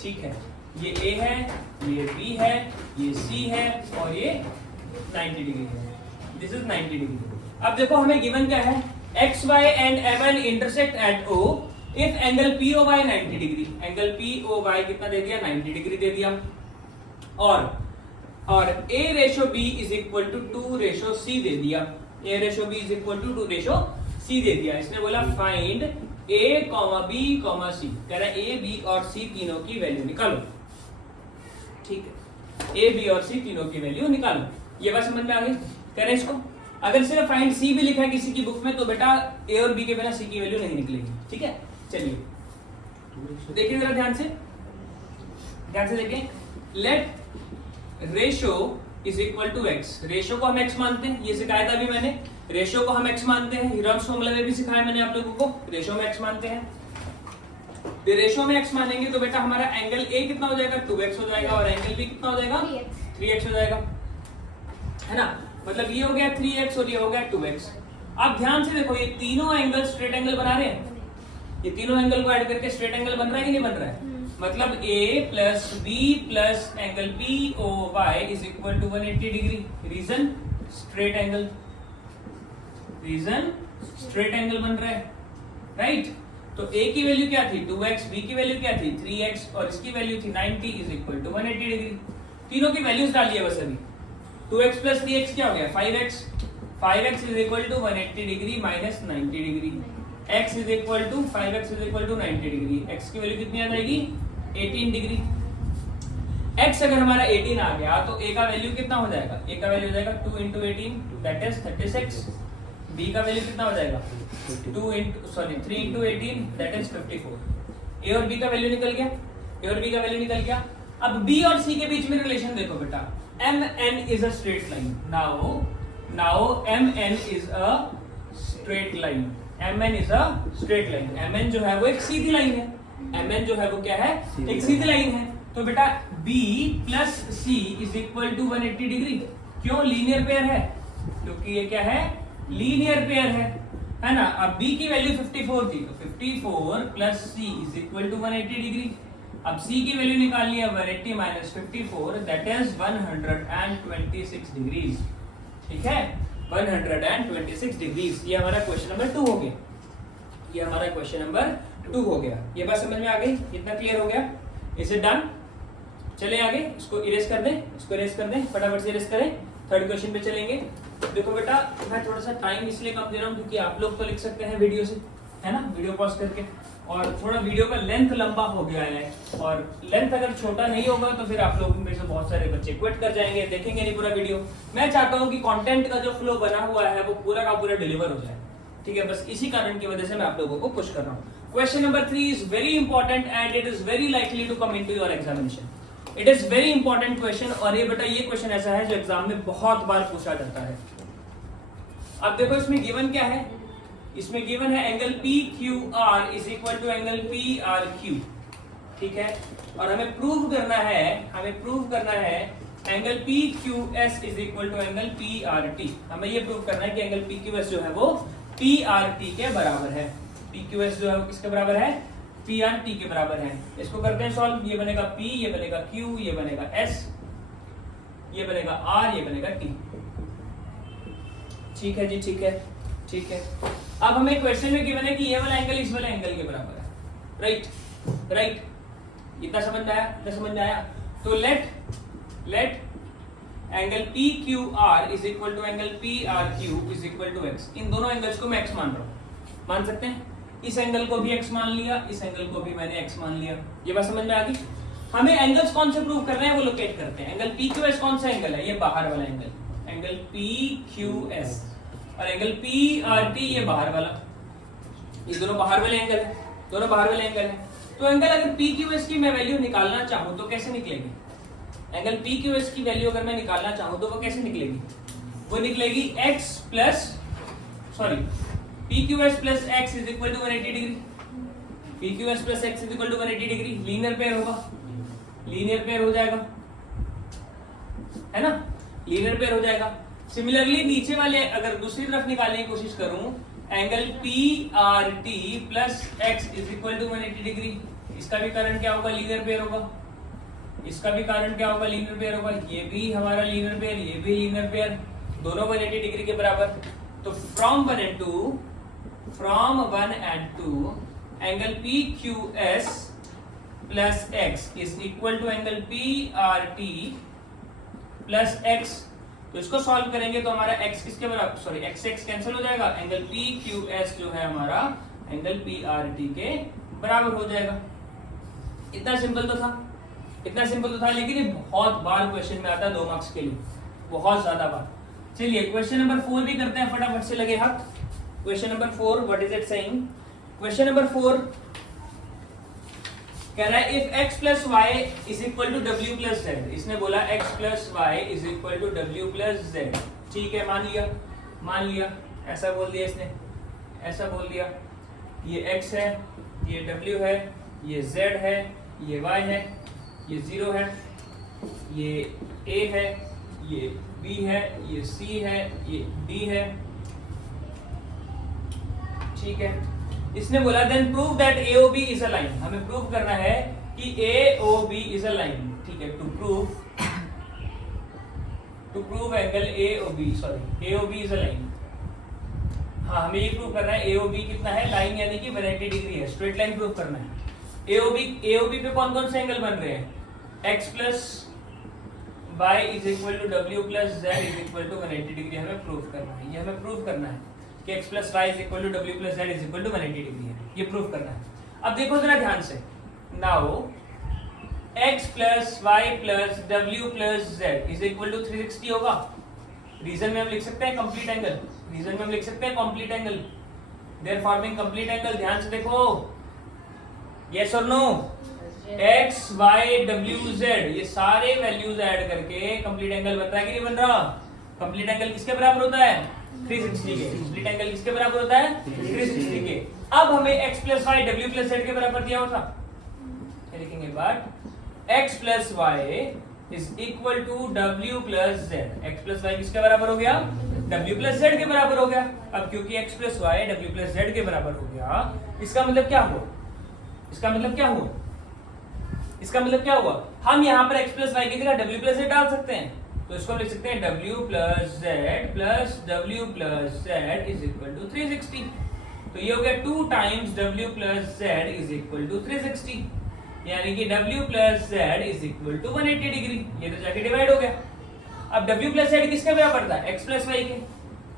ठीक है। ये A है, ये B है, ये C है और ये 90 डिग्री है। This is 90 degree. अब देखो हमें गिवन क्या है? x y and m n intersect at O if angle POY 90 degree. Angle POY कितना दे दिया? 90 डिग्री दे दिया। और A ratio B is equal to 2 ratio C दे दिया। A ratio B is equal to 2 ratio C दे दिया। इसने बोला फाइंड A, B, C। कह रहा है A, B और C तीनों की वैल्यू निकालो। ठीक है, A, B और C तीनों की वैल्यू निकालो। ये बात समझ में आ गई? कह रहे हैं इसको अगर सिर्फ फाइंड C भी लिखा है किसी की बुक में तो बेटा A और B के बिना C की वैल्यू नहीं निकलेगी। ठीक है, चलिए देखिए जरा ध्यान से देखिए। Let ratio is equal to x. Ratio को हम एक्स मानते हैं, ये सिखाया था अभी मैंने। रेशियो को हम एक्स मानते हैं, हिरम्स फॉर्मूला में भी सिखाया मैंने आप लोगों को। रेशियो में एक्स मानते हैं, रेशियो में एक्स मानेंगे तो बेटा हमारा एंगल ए कितना हो जाएगा 2x हो जाएगा, और एंगल बी कितना हो जाएगा 3x हो जाएगा, है ना। मतलब ये हो गया 3x और ये हो गया 2x। अब ध्यान से देखो, ये तीनों एंगल स्ट्रेट एंगल बना रहे हैं। ये तीनों एंगल को ऐड करके स्ट्रेट एंगल बन रहा है कि नहीं बन रहा है? मतलब a plus B plus angle P O Y is equal to 180 degree. Reason straight angle, reason straight angle बन रहा है, राइट। तो a की वैल्यू क्या थी 2x, b की वैल्यू क्या थी 3x और इसकी वैल्यू थी 90 इज इक्वल टू 180 डिग्री। तीनों की वैल्यूज डालिए बस अभी। 2x प्लस 3x क्या हो गया 5x, 5x is equal to 180 degree minus 90 degree. x is equal to 5x is equal to 90 degree. x की वैल्यू कितनी आ जाएगी 18 डिग्री। x अगर हमारा 18 आ गया तो a का वैल्यू कितना हो जाएगा? a का वैल्यू हो जाएगा 2 into 18 दैट इज 36। b का वैल्यू कितना हो जाएगा 3 into 18 दैट इज 54। a और b का वैल्यू निकल गया, a और b का वैल्यू निकल गया। अब b और c के बीच में रिलेशन देखो बेटा, mn is a straight line। now mn is a straight line, mn is a straight line। mn जो है वो एक सीधी लाइन है, mn जो है वो क्या है एक सीधी लाइन है। तो बेटा b plus c is equal to 180 degree. क्यों? लीनियर पेयर है, क्योंकि ये क्या है लीनियर पेयर है ना। अब b की वैल्यू 54 थी, तो 54 plus c is equal to 180 degree. अब c की वैल्यू निकालनी है 180 माइनस 54 दैट इज 126 डिग्रीज। ठीक है, 126 डिग्रीज। ये हमारा क्वेश्चन नंबर 2 हो गया, ये हमारा क्वेश्चन नंबर 2 हो गया। ये बात समझ में आ गई? कितना क्लियर हो गया? Is it done? चले आगे, इसको इरेज कर दें, इसको इरेज कर दें, फटाफट से इरेज करें। थर्ड क्वेश्चन पे चलेंगे। देखो बेटा, मैं थोड़ा सा टाइम इसलिए कम दे रहा हूँ क्योंकि आप लोग तो लिख सकते हैं वीडियो से, है ना, वीडियो पॉज करके। और थोड़ा वीडियो का लेंथ लंबा हो गया है, और लेंथ अगर छोटा नहीं होगा तो फिर आप लोगों में से बहुत सारे बच्चे क्विट कर जाएंगे, देखेंगे नहीं पूरा वीडियो। मैं चाहता हूँ कि कंटेंट का जो फ्लो बना हुआ है वो पूरा का पूरा डिलीवर हो जाए। ठीक है, बस इसी कारण की वजह से मैं आप लोगों को पुश कर रहा हूँ। Question number 3 is very important and it is very likely to come into your examination. It is very important question, और ये बेटा ये क्वेश्चन ऐसा है जो एग्जाम में बहुत बार पूछा जाता है। अब देखो इसमें गिवन क्या है, इसमें गिवन है angle P Q R is equal to angle P R Q. ठीक है, और हमें प्रूव करना है angle P Q S is equal to angle P R T. हमें ये प्रूव करना है कि एंगल पी क्यू एस जो है वो पी आर टी के बराबर है। पी क्यू एस जो है वो किसके बराबर है? पी आर टी के बराबर है। इसको करते हैं सॉल्व। ये बनेगा पी, ये बनेगा क्यू, ये बनेगा एस, ये बनेगा आर, ये बनेगा टी। ठीक है जी, ठीक है, ठीक है। अब हमें क्वेश्चन में गिवन है कि ये वाला एंगल इस वाले एंगल के बराबर है, राइट, राइट। इतना समझ में आया? इतना समझ में आया? तो let angle P Q R is equal to angle P R Q is equal to x. इन दोनों एंगल्स को मैं एक्स मान रहा हूं, मान सकते हैं। इस एंगल को भी एक्स मान लिया, इस एंगल को भी मैंने एक्स मान लिया। ये बात समझ में आ गई? हमें एंगल्स कौन से प्रूव कर रहे हैं वो लोकेट करते हैं। एंगल पी क्यू एस कौन सा एंगल है? ये बाहर वाला angle, angle P Q S, और एंगल पी आर टी ये बाहर वाला। ये दोनों बाहर वाले एंगल है, दोनों बाहर वाले एंगल है। तो एंगल अगर पी क्यू एस की मैं वैल्यू निकालना चाहूं तो कैसे निकलेगी? एंगल पी क्यू एस की वैल्यू अगर मैं निकालना चाहूं तो वो कैसे निकलेगी? वो निकलेगी x plus sorry P Q S plus x is equal to 180 degree. P Q S plus x is equal to 180 degree. Linear pair होगा, लीनियर पेयर हो जाएगा, है ना, लीनियर पेयर हो जाएगा। सिमिलरली नीचे वाले अगर दूसरी तरफ निकालने की कोशिश करूं, angle P R T plus x is equal to 180 degree. इसका भी कारण क्या होगा? लीनियर पेयर होगा। इसका भी कारण क्या होगा? लीनियर पेयर होगा। ये भी हमारा लीनियर पेयर, ये भी लीनियर पेयर, दोनों 180 डिग्री के बराबर। तो from 1 and 2 angle P Q S plus x is equal to angle P R T plus x. तो इसको सॉल्व करेंगे तो हमारा x किसके बराबर, सॉरी x कैंसिल हो जाएगा, एंगल पी क्यू एस जो है हमारा एंगल पी आर टी के बराबर हो जाएगा। इतना सिंपल तो था, इतना सिंपल तो था, लेकिन ये बहुत बार क्वेश्चन में आता है 2 मार्क्स के लिए, बहुत ज्यादा बार। चलिए क्वेश्चन नंबर 4 भी करते हैं, फटाफट से लगे हाथ। Question number 4 what is it saying? Question number 4 कह रहा है if x plus Y is equal to डब्ल्यू प्लस जेड, इसने बोला x plus Y is equal to डब्ल्यू प्लस जेड, ठीक है मान लिया ऐसा बोल दिया इसने, ऐसा बोल दिया, ये x है, ये w है, ये z है, ये y है, ये 0 है, ये a है, ये b है, ये c है, ये d है, ठीक है। इसने बोला then prove that AOB is a line, हमें प्रूव करना है कि AOB इज अ लाइन, ठीक है। To prove angle AOB is a line, हाँ हमें ये प्रूव करना है AOB कितना है, लाइन यानी कि 180 डिग्री है, स्ट्रेट लाइन प्रूव करना है। AOB पे कौन कौन से एंगल बन रहे हैं, x plus Y is equal to डब्ल्यू plus Z is equal to 180 degree, हमें प्रूव करना है, ये हमें प्रूव करना है कि x plus Y is equal to डब्ल्यू plus Z is equal to 180 degree है, ये प्रूव करना है। अब देखो जरा ध्यान से, now x plus y plus डब्ल्यू plus Z is equal to 360 होगा। रीजन में हम लिख सकते हैं कंप्लीट एंगल, रीजन में हम लिख सकते हैं complete angle, they are forming complete angle. ध्यान से देखो, यस और no, x y w z ये सारे वैल्यूज ऐड करके कंप्लीट एंगल बनता है कि नहीं बन रहा। कंप्लीट एंगल किसके बराबर होता है, 360 के। कंप्लीट एंगल किसके बराबर होता है, 360 के। अब हमें x प्लस वाई डब्ल्यू प्लस जेड के बराबर दिया होता, लिखेंगे but x plus Y is equal to w plus z, x plus y किसके बराबर हो गया, w प्लस जेड के बराबर हो गया। अब क्योंकि x plus y w plus z के बराबर हो गया, इसका मतलब क्या हुआ, इसका मतलब क्या हुआ, इसका मतलब क्या हुआ, हम यहाँ पर x प्लस वाई की जगह w प्लस जेड डाल सकते हैं, तो इसको लिख सकते हैं w plus Z is equal to 360। तो ये हो गया 2 times w plus Z is equal to 360, यानी कि w plus Z is equal to 180 degree. ये तो जाके डिवाइड हो गया। अब w प्लस जेड किसके बराबर था, x प्लस वाई के,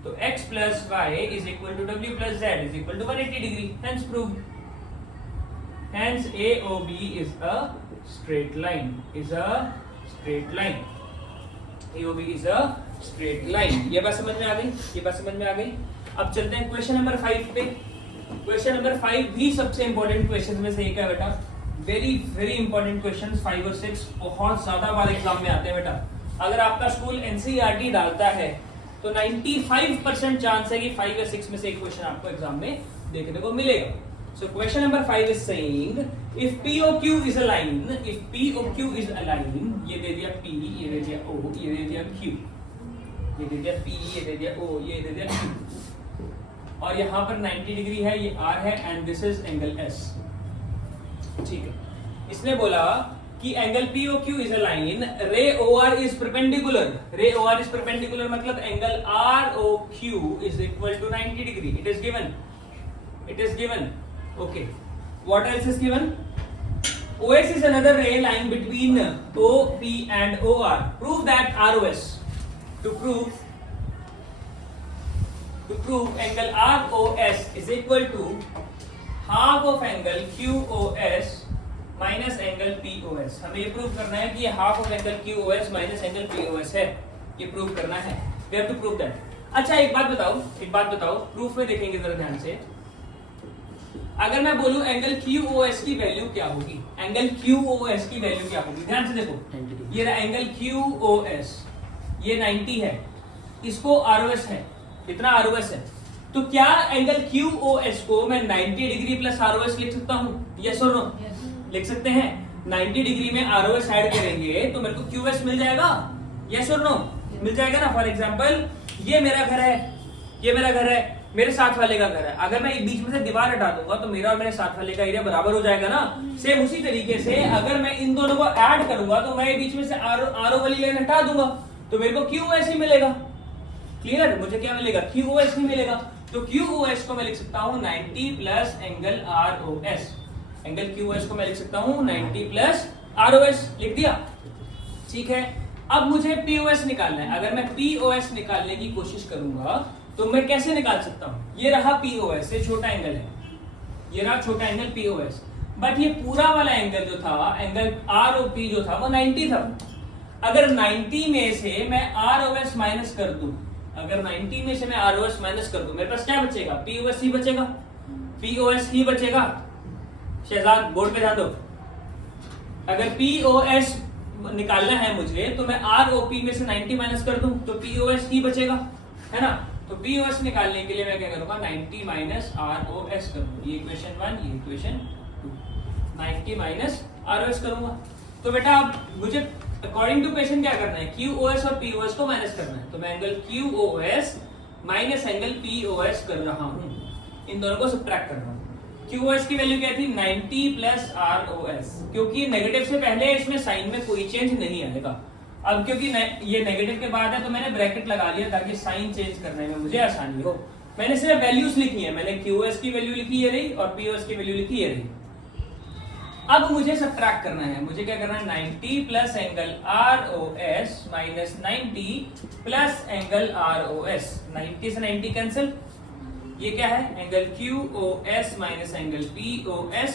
तो x plus Y is equal to w plus Z is equal to 180 degree, hence proved. Hence AOB is a straight line. AOB is a straight line. ये बात समझ में आ गई, ये बात समझ में आ गई। अब चलते हैं क्वेश्चन नंबर 5 पे। क्वेश्चन नंबर 5 भी सबसे इंपॉर्टेंट क्वेश्चन में से एक है बेटा। वेरी इंपॉर्टेंट क्वेश्चन 5 और 6 बहुत ज्यादा बार एग्जाम में आते हैं बेटा। अगर आपका स्कूल एनसीईआरटी डालता है तो 95% चांस है कि 5 या 6 में से एक क्वेश्चन आपको एग्जाम में देखने को मिलेगा। So question number 5 is saying if POQ is a line, if POQ is a line, ये दे दिया P, ये दे दिया O, ये दे दिया Q, ये दे दिया P, ये दे दिया O, ये दे दिया Q, और यहाँ पर 90 डिग्री है, ये R है and this is angle S। ठीक है, इसने बोला कि angle POQ is a line, ray OR is perpendicular, ray OR is perpendicular मतलब angle ROQ is equal to 90 degree। It is given, it is given। Okay, what else is given? OS is another ray line between OP and OR. Prove that ROS. To prove angle ROS is equal to half of angle QOS minus angle POS। हमें ये प्रूव करना है कि ये half of angle QOS minus angle POS है, ये प्रूव करना है। We have to prove that। अच्छा एक बात बताओ, प्रूफ में देखेंगे जरा ध्यान से। अगर मैं बोलूं एंगल QOS की वैल्यू क्या होगी, एंगल QOS की वैल्यू क्या होगी, ध्यान से देखो, ये रहा एंगल QOS, ये 90 है, इसको ROS है, इतना ROS है, तो क्या एंगल QOS को मैं 90 डिग्री प्लस ROS लिख सकता हूं, यस और नो? लिख सकते हैं। 90 डिग्री में ROS ऐड करेंगे तो मेरे को QS मिल जाएगा, यस और नो? मिल जाएगा ना। फॉर एग्जाम्पल ये मेरा घर है, ये मेरा घर है, मेरे साथ वाले का घर है। अगर मैं बीच में से दीवार हटा दूंगा तो मेरा और मेरे साथ वाले का एरिया बराबर हो जाएगा ना। सेम उसी तरीके से अगर मैं इन दोनों को ऐड करूंगा तो मैं बीच में से आरओ वाली लाइन हटा दूंगा तो मेरे को QOS ही मिलेगा। क्लियर? मुझे क्या मिलेगा? QOS ही मिलेगा। तो QOS को मैं लिख सकता हूं 90 plus angle ROS। Angle QOS को मैं लिख सकता हूं 90 प्लस ROS, लिख दिया। ठीक है, अब मुझे POS निकालना है। अगर मैं POS निकालने की कोशिश करूंगा तो मैं कैसे निकाल सकता हूं? ये रहा POS, ये छोटा एंगल है, ये रहा छोटा एंगल POS, बट ये पूरा वाला एंगल जो था, एंगल ROP जो था वो 90 था। अगर 90 में से मैं ROS माइनस कर दूं, अगर 90 में से मैं ROS माइनस कर दूं, मेरे पास क्या बचेगा? POS ही बचेगा, POS ही बचेगा। शहजाद बोर्ड पे ध्यान दो, अगर POS निकालना है मुझे तो मैं ROP में से 90 माइनस कर दूं तो POS ही बचेगा, है ना। तो POS निकालने के लिए मैं क्या करूंगा, 90 माइनस ROS करूंगा। ये इक्वेशन 1, ये इक्वेशन 2, 90 माइनस ROS करूंगा। तो बेटा अब मुझे अकॉर्डिंग टू क्वेश्चन क्या करना है, QOS और POS को माइनस करना है। तो मैं angle QOS minus angle POS कर रहा हूं, इन दोनों को सब्ट्रैक्ट कर रहा हूं। QOS की वैल्यू क्या थी, 90 प्लस ROS, क्योंकि नेगेटिव से पहले इसमें साइन में कोई चेंज नहीं आएगा। अब क्योंकि ये नेगेटिव के बाद है तो मैंने ब्रैकेट लगा लिया ताकि साइन चेंज करने में मुझे आसानी हो। मैंने सिर्फ वैल्यूज लिखी है, मैंने QOS की वैल्यू लिखी है रही और POS की वैल्यू लिखी है रही। अब मुझे सब्ट्रैक्ट करना है, मुझे क्या करना है, 90 plus angle ROS minus 90 plus angle ROS, 90 से 90 कैंसिल, ये क्या है, angle QOS minus angle POS,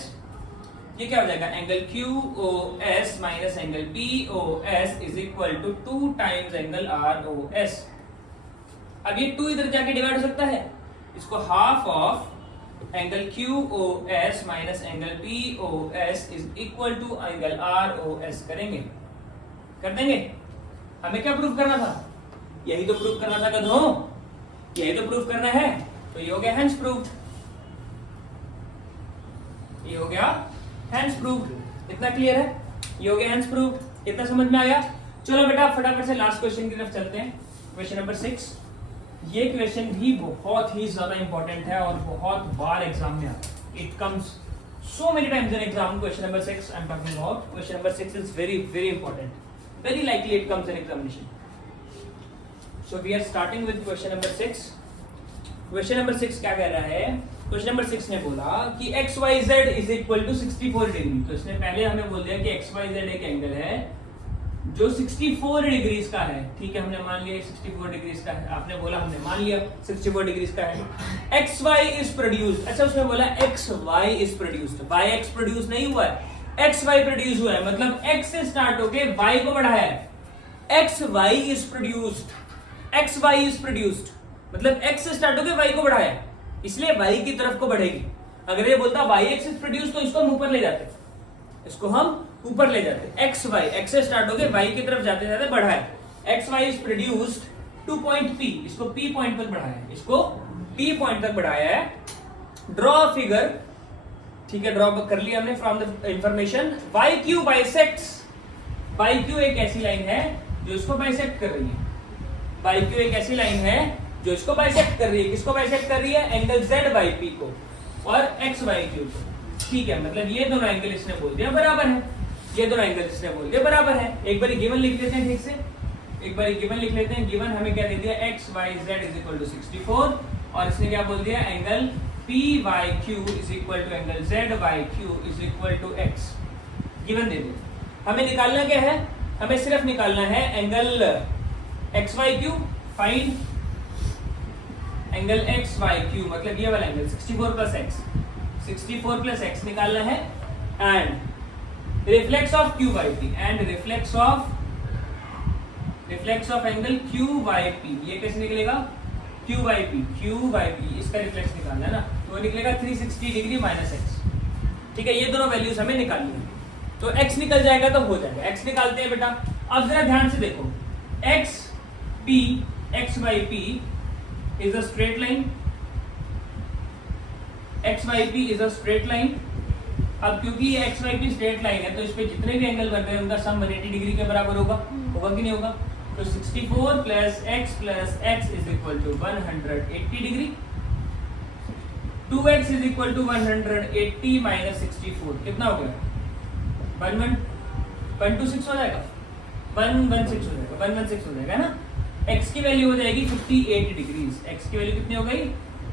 ये क्या हो जाएगा, angle QOS minus angle POS is equal to 2 times angle ROS। अब ये 2 इधर जाके डिवाइड हो सकता है, इसको half of angle QOS minus angle POS is equal to angle ROS करेंगे, कर देंगे। हमें क्या प्रूफ करना था, यही तो प्रूफ करना था गधों, यही तो प्रूफ करना है। तो ये हो गया हेंस प्रूव्ड, ये हो गया हेंस प्रूव्ड। इतना क्लियर है, ये हो गया हेंस प्रूव्ड, इतना समझ में आ गया। चलो बेटा फटाफट से लास्ट क्वेश्चन की तरफ चलते हैं, क्वेश्चन नंबर 6। ये क्वेश्चन भी बहुत ही ज्यादा इंपॉर्टेंट है और बहुत बार एग्जाम में आता है। It comes so many times in exam. Question number 6 I'm talking about. Question number 6 is very important. Very likely it comes in examination. So we are starting with question number 6. Question number 6 क्या कह रहा है, क्वेश्चन नंबर 6 ने बोला कि XYZ is equal to 64 degree. तो इसने पहले हमें बोल दिया कि XYZ एक एंगल है जो 64 डिग्रीज का है, ठीक है, हमने मान लिया 64 डिग्रीज का है, आपने बोला हमने मान लिया 64 डिग्रीज का है। XY इज प्रोड्यूस्ड, अच्छा उसने बोला XY is produced, YX produce नहीं हुआ है, XY प्रोड्यूस हुआ है, मतलब X से स्टार्ट होके Y को बढ़ाया है। XY is produced, XY is produced मतलब X से स्टार्ट होके Y को बढ़ाया, इसलिए Y की तरफ को बढ़ेगी। अगर ये बोलता YX इज प्रोड्यूस तो इसको हम ऊपर ले जाते, इसको हम ऊपर ले जाते। XY X से स्टार्ट होके Y की तरफ जाते जाते बढ़ाया। XY is produced two point P, इसको P पॉइंट तक बढ़ाया, इसको P पॉइंट तक बढ़ाया है। ड्रॉ फिगर, ठीक है, ड्रॉ कर लिया हमने from the information. YQ bisects, YQ एक ऐसी लाइन है जो इसको बाइसेक्ट कर रही है, YQ एक ऐसी लाइन है जो इसको बाइसेक्ट कर रही है, किसको बाइसेक्ट कर रही है, एंगल ZYP को और XYQ को, ठीक है, मतलब ये दोनों एंगल इसने बोल दिया बराबर है, ये दोनों एंगल इसने बोल दिया बराबर है। एक बार गिवन लिख लेते हैं ठीक से, एक बार गिवन लिख लेते हैं। गिवन हमें क्या दे दिया, XYZ इज इक्वल टू 64 और इसने क्या बोल दिया, angle PYQ is equal to angle ZYQ is equal to X, given दे दिया। हमें निकालना क्या है, हमें सिर्फ निकालना है angle XYQ, find angle XYQ, मतलब ये वाला angle 64 plus X, 64 plus X निकालना है, and reflex of QYP and reflex of angle QYP, ये कैसे निकलेगा, QYP इसका रिफ्लेक्स निकालना है ना, तो वो निकलेगा 360 डिग्री माइनस X, ठीक है, ये दोनों वैल्यूज हमें निकालनी है। तो X निकल जाएगा तो हो जाएगा, X निकालते हैं बेटा। अब जरा ध्यान से देखो, XYP is a straight line, XYP is a straight line। अब क्योंकि ये XYP स्ट्रेट लाइन है तो इस पे जितने भी एंगल बन रहे हैं उनका सम 180 डिग्री के बराबर होगा, होगा कि नहीं होगा। तो 64 plus x is equal to 180 degree, 2x is equal to 180 minus 64, कितना हो गया, 116 हो जाएगा, 116 हो जाएगा, 116 हो जाएगा ना। x की वैल्यू हो जाएगी 58 डिग्रीज, x की वैल्यू कितनी हो गई,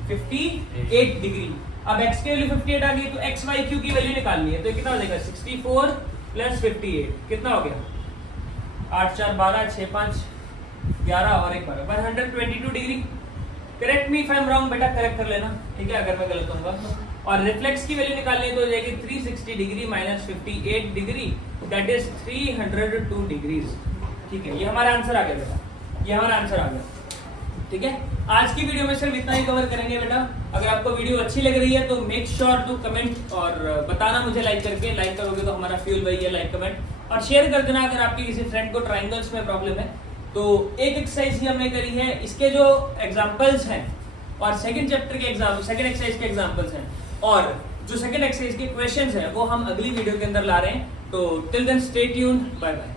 58 डिग्री। अब x की वैल्यू 58 आ गई तो XYQ की वैल्यू निकालनी है, तो कितना हो जाएगा, 64 प्लस 58 कितना हो गया, 8 4 12 6 5 11 और 1 12, 122 degree. Correct me if I am wrong, बेटा करेक्ट कर लेना, ठीक है, अगर मैं गलत होऊंगा। और रिफ्लेक्स की वैल्यू निकालनी है तो हो जाएगी 360 degree minus 58 degree, that is 302 degrees, ठीक है, ये हमारा आंसर आ गया बेटा, ये हमारा आंसर आ गया। ठीक है, आज की वीडियो में सिर्फ इतना ही कवर करेंगे बेटा। अगर आपको वीडियो अच्छी लग रही है तो मेक श्योर टू कमेंट और बताना मुझे लाइक करके। लाइक करोगे तो हमारा फ्यूल वही है, लाइक कमेंट और शेयर कर देना। अगर आपके किसी फ्रेंड को ट्राइंगल्स में प्रॉब्लम है तो एक एक्सरसाइज ही हमने करी है, इसके जो एग्जांपल्स हैं और सेकंड चैप्टर के एग्जाम, सेकंड एक्सरसाइज के एग्जांपल्स हैं और जो सेकंड एक्सरसाइज के क्वेश्चंस हैं वो हम अगली वीडियो के अंदर ला रहे हैं। तो till then stay tuned, bye bye.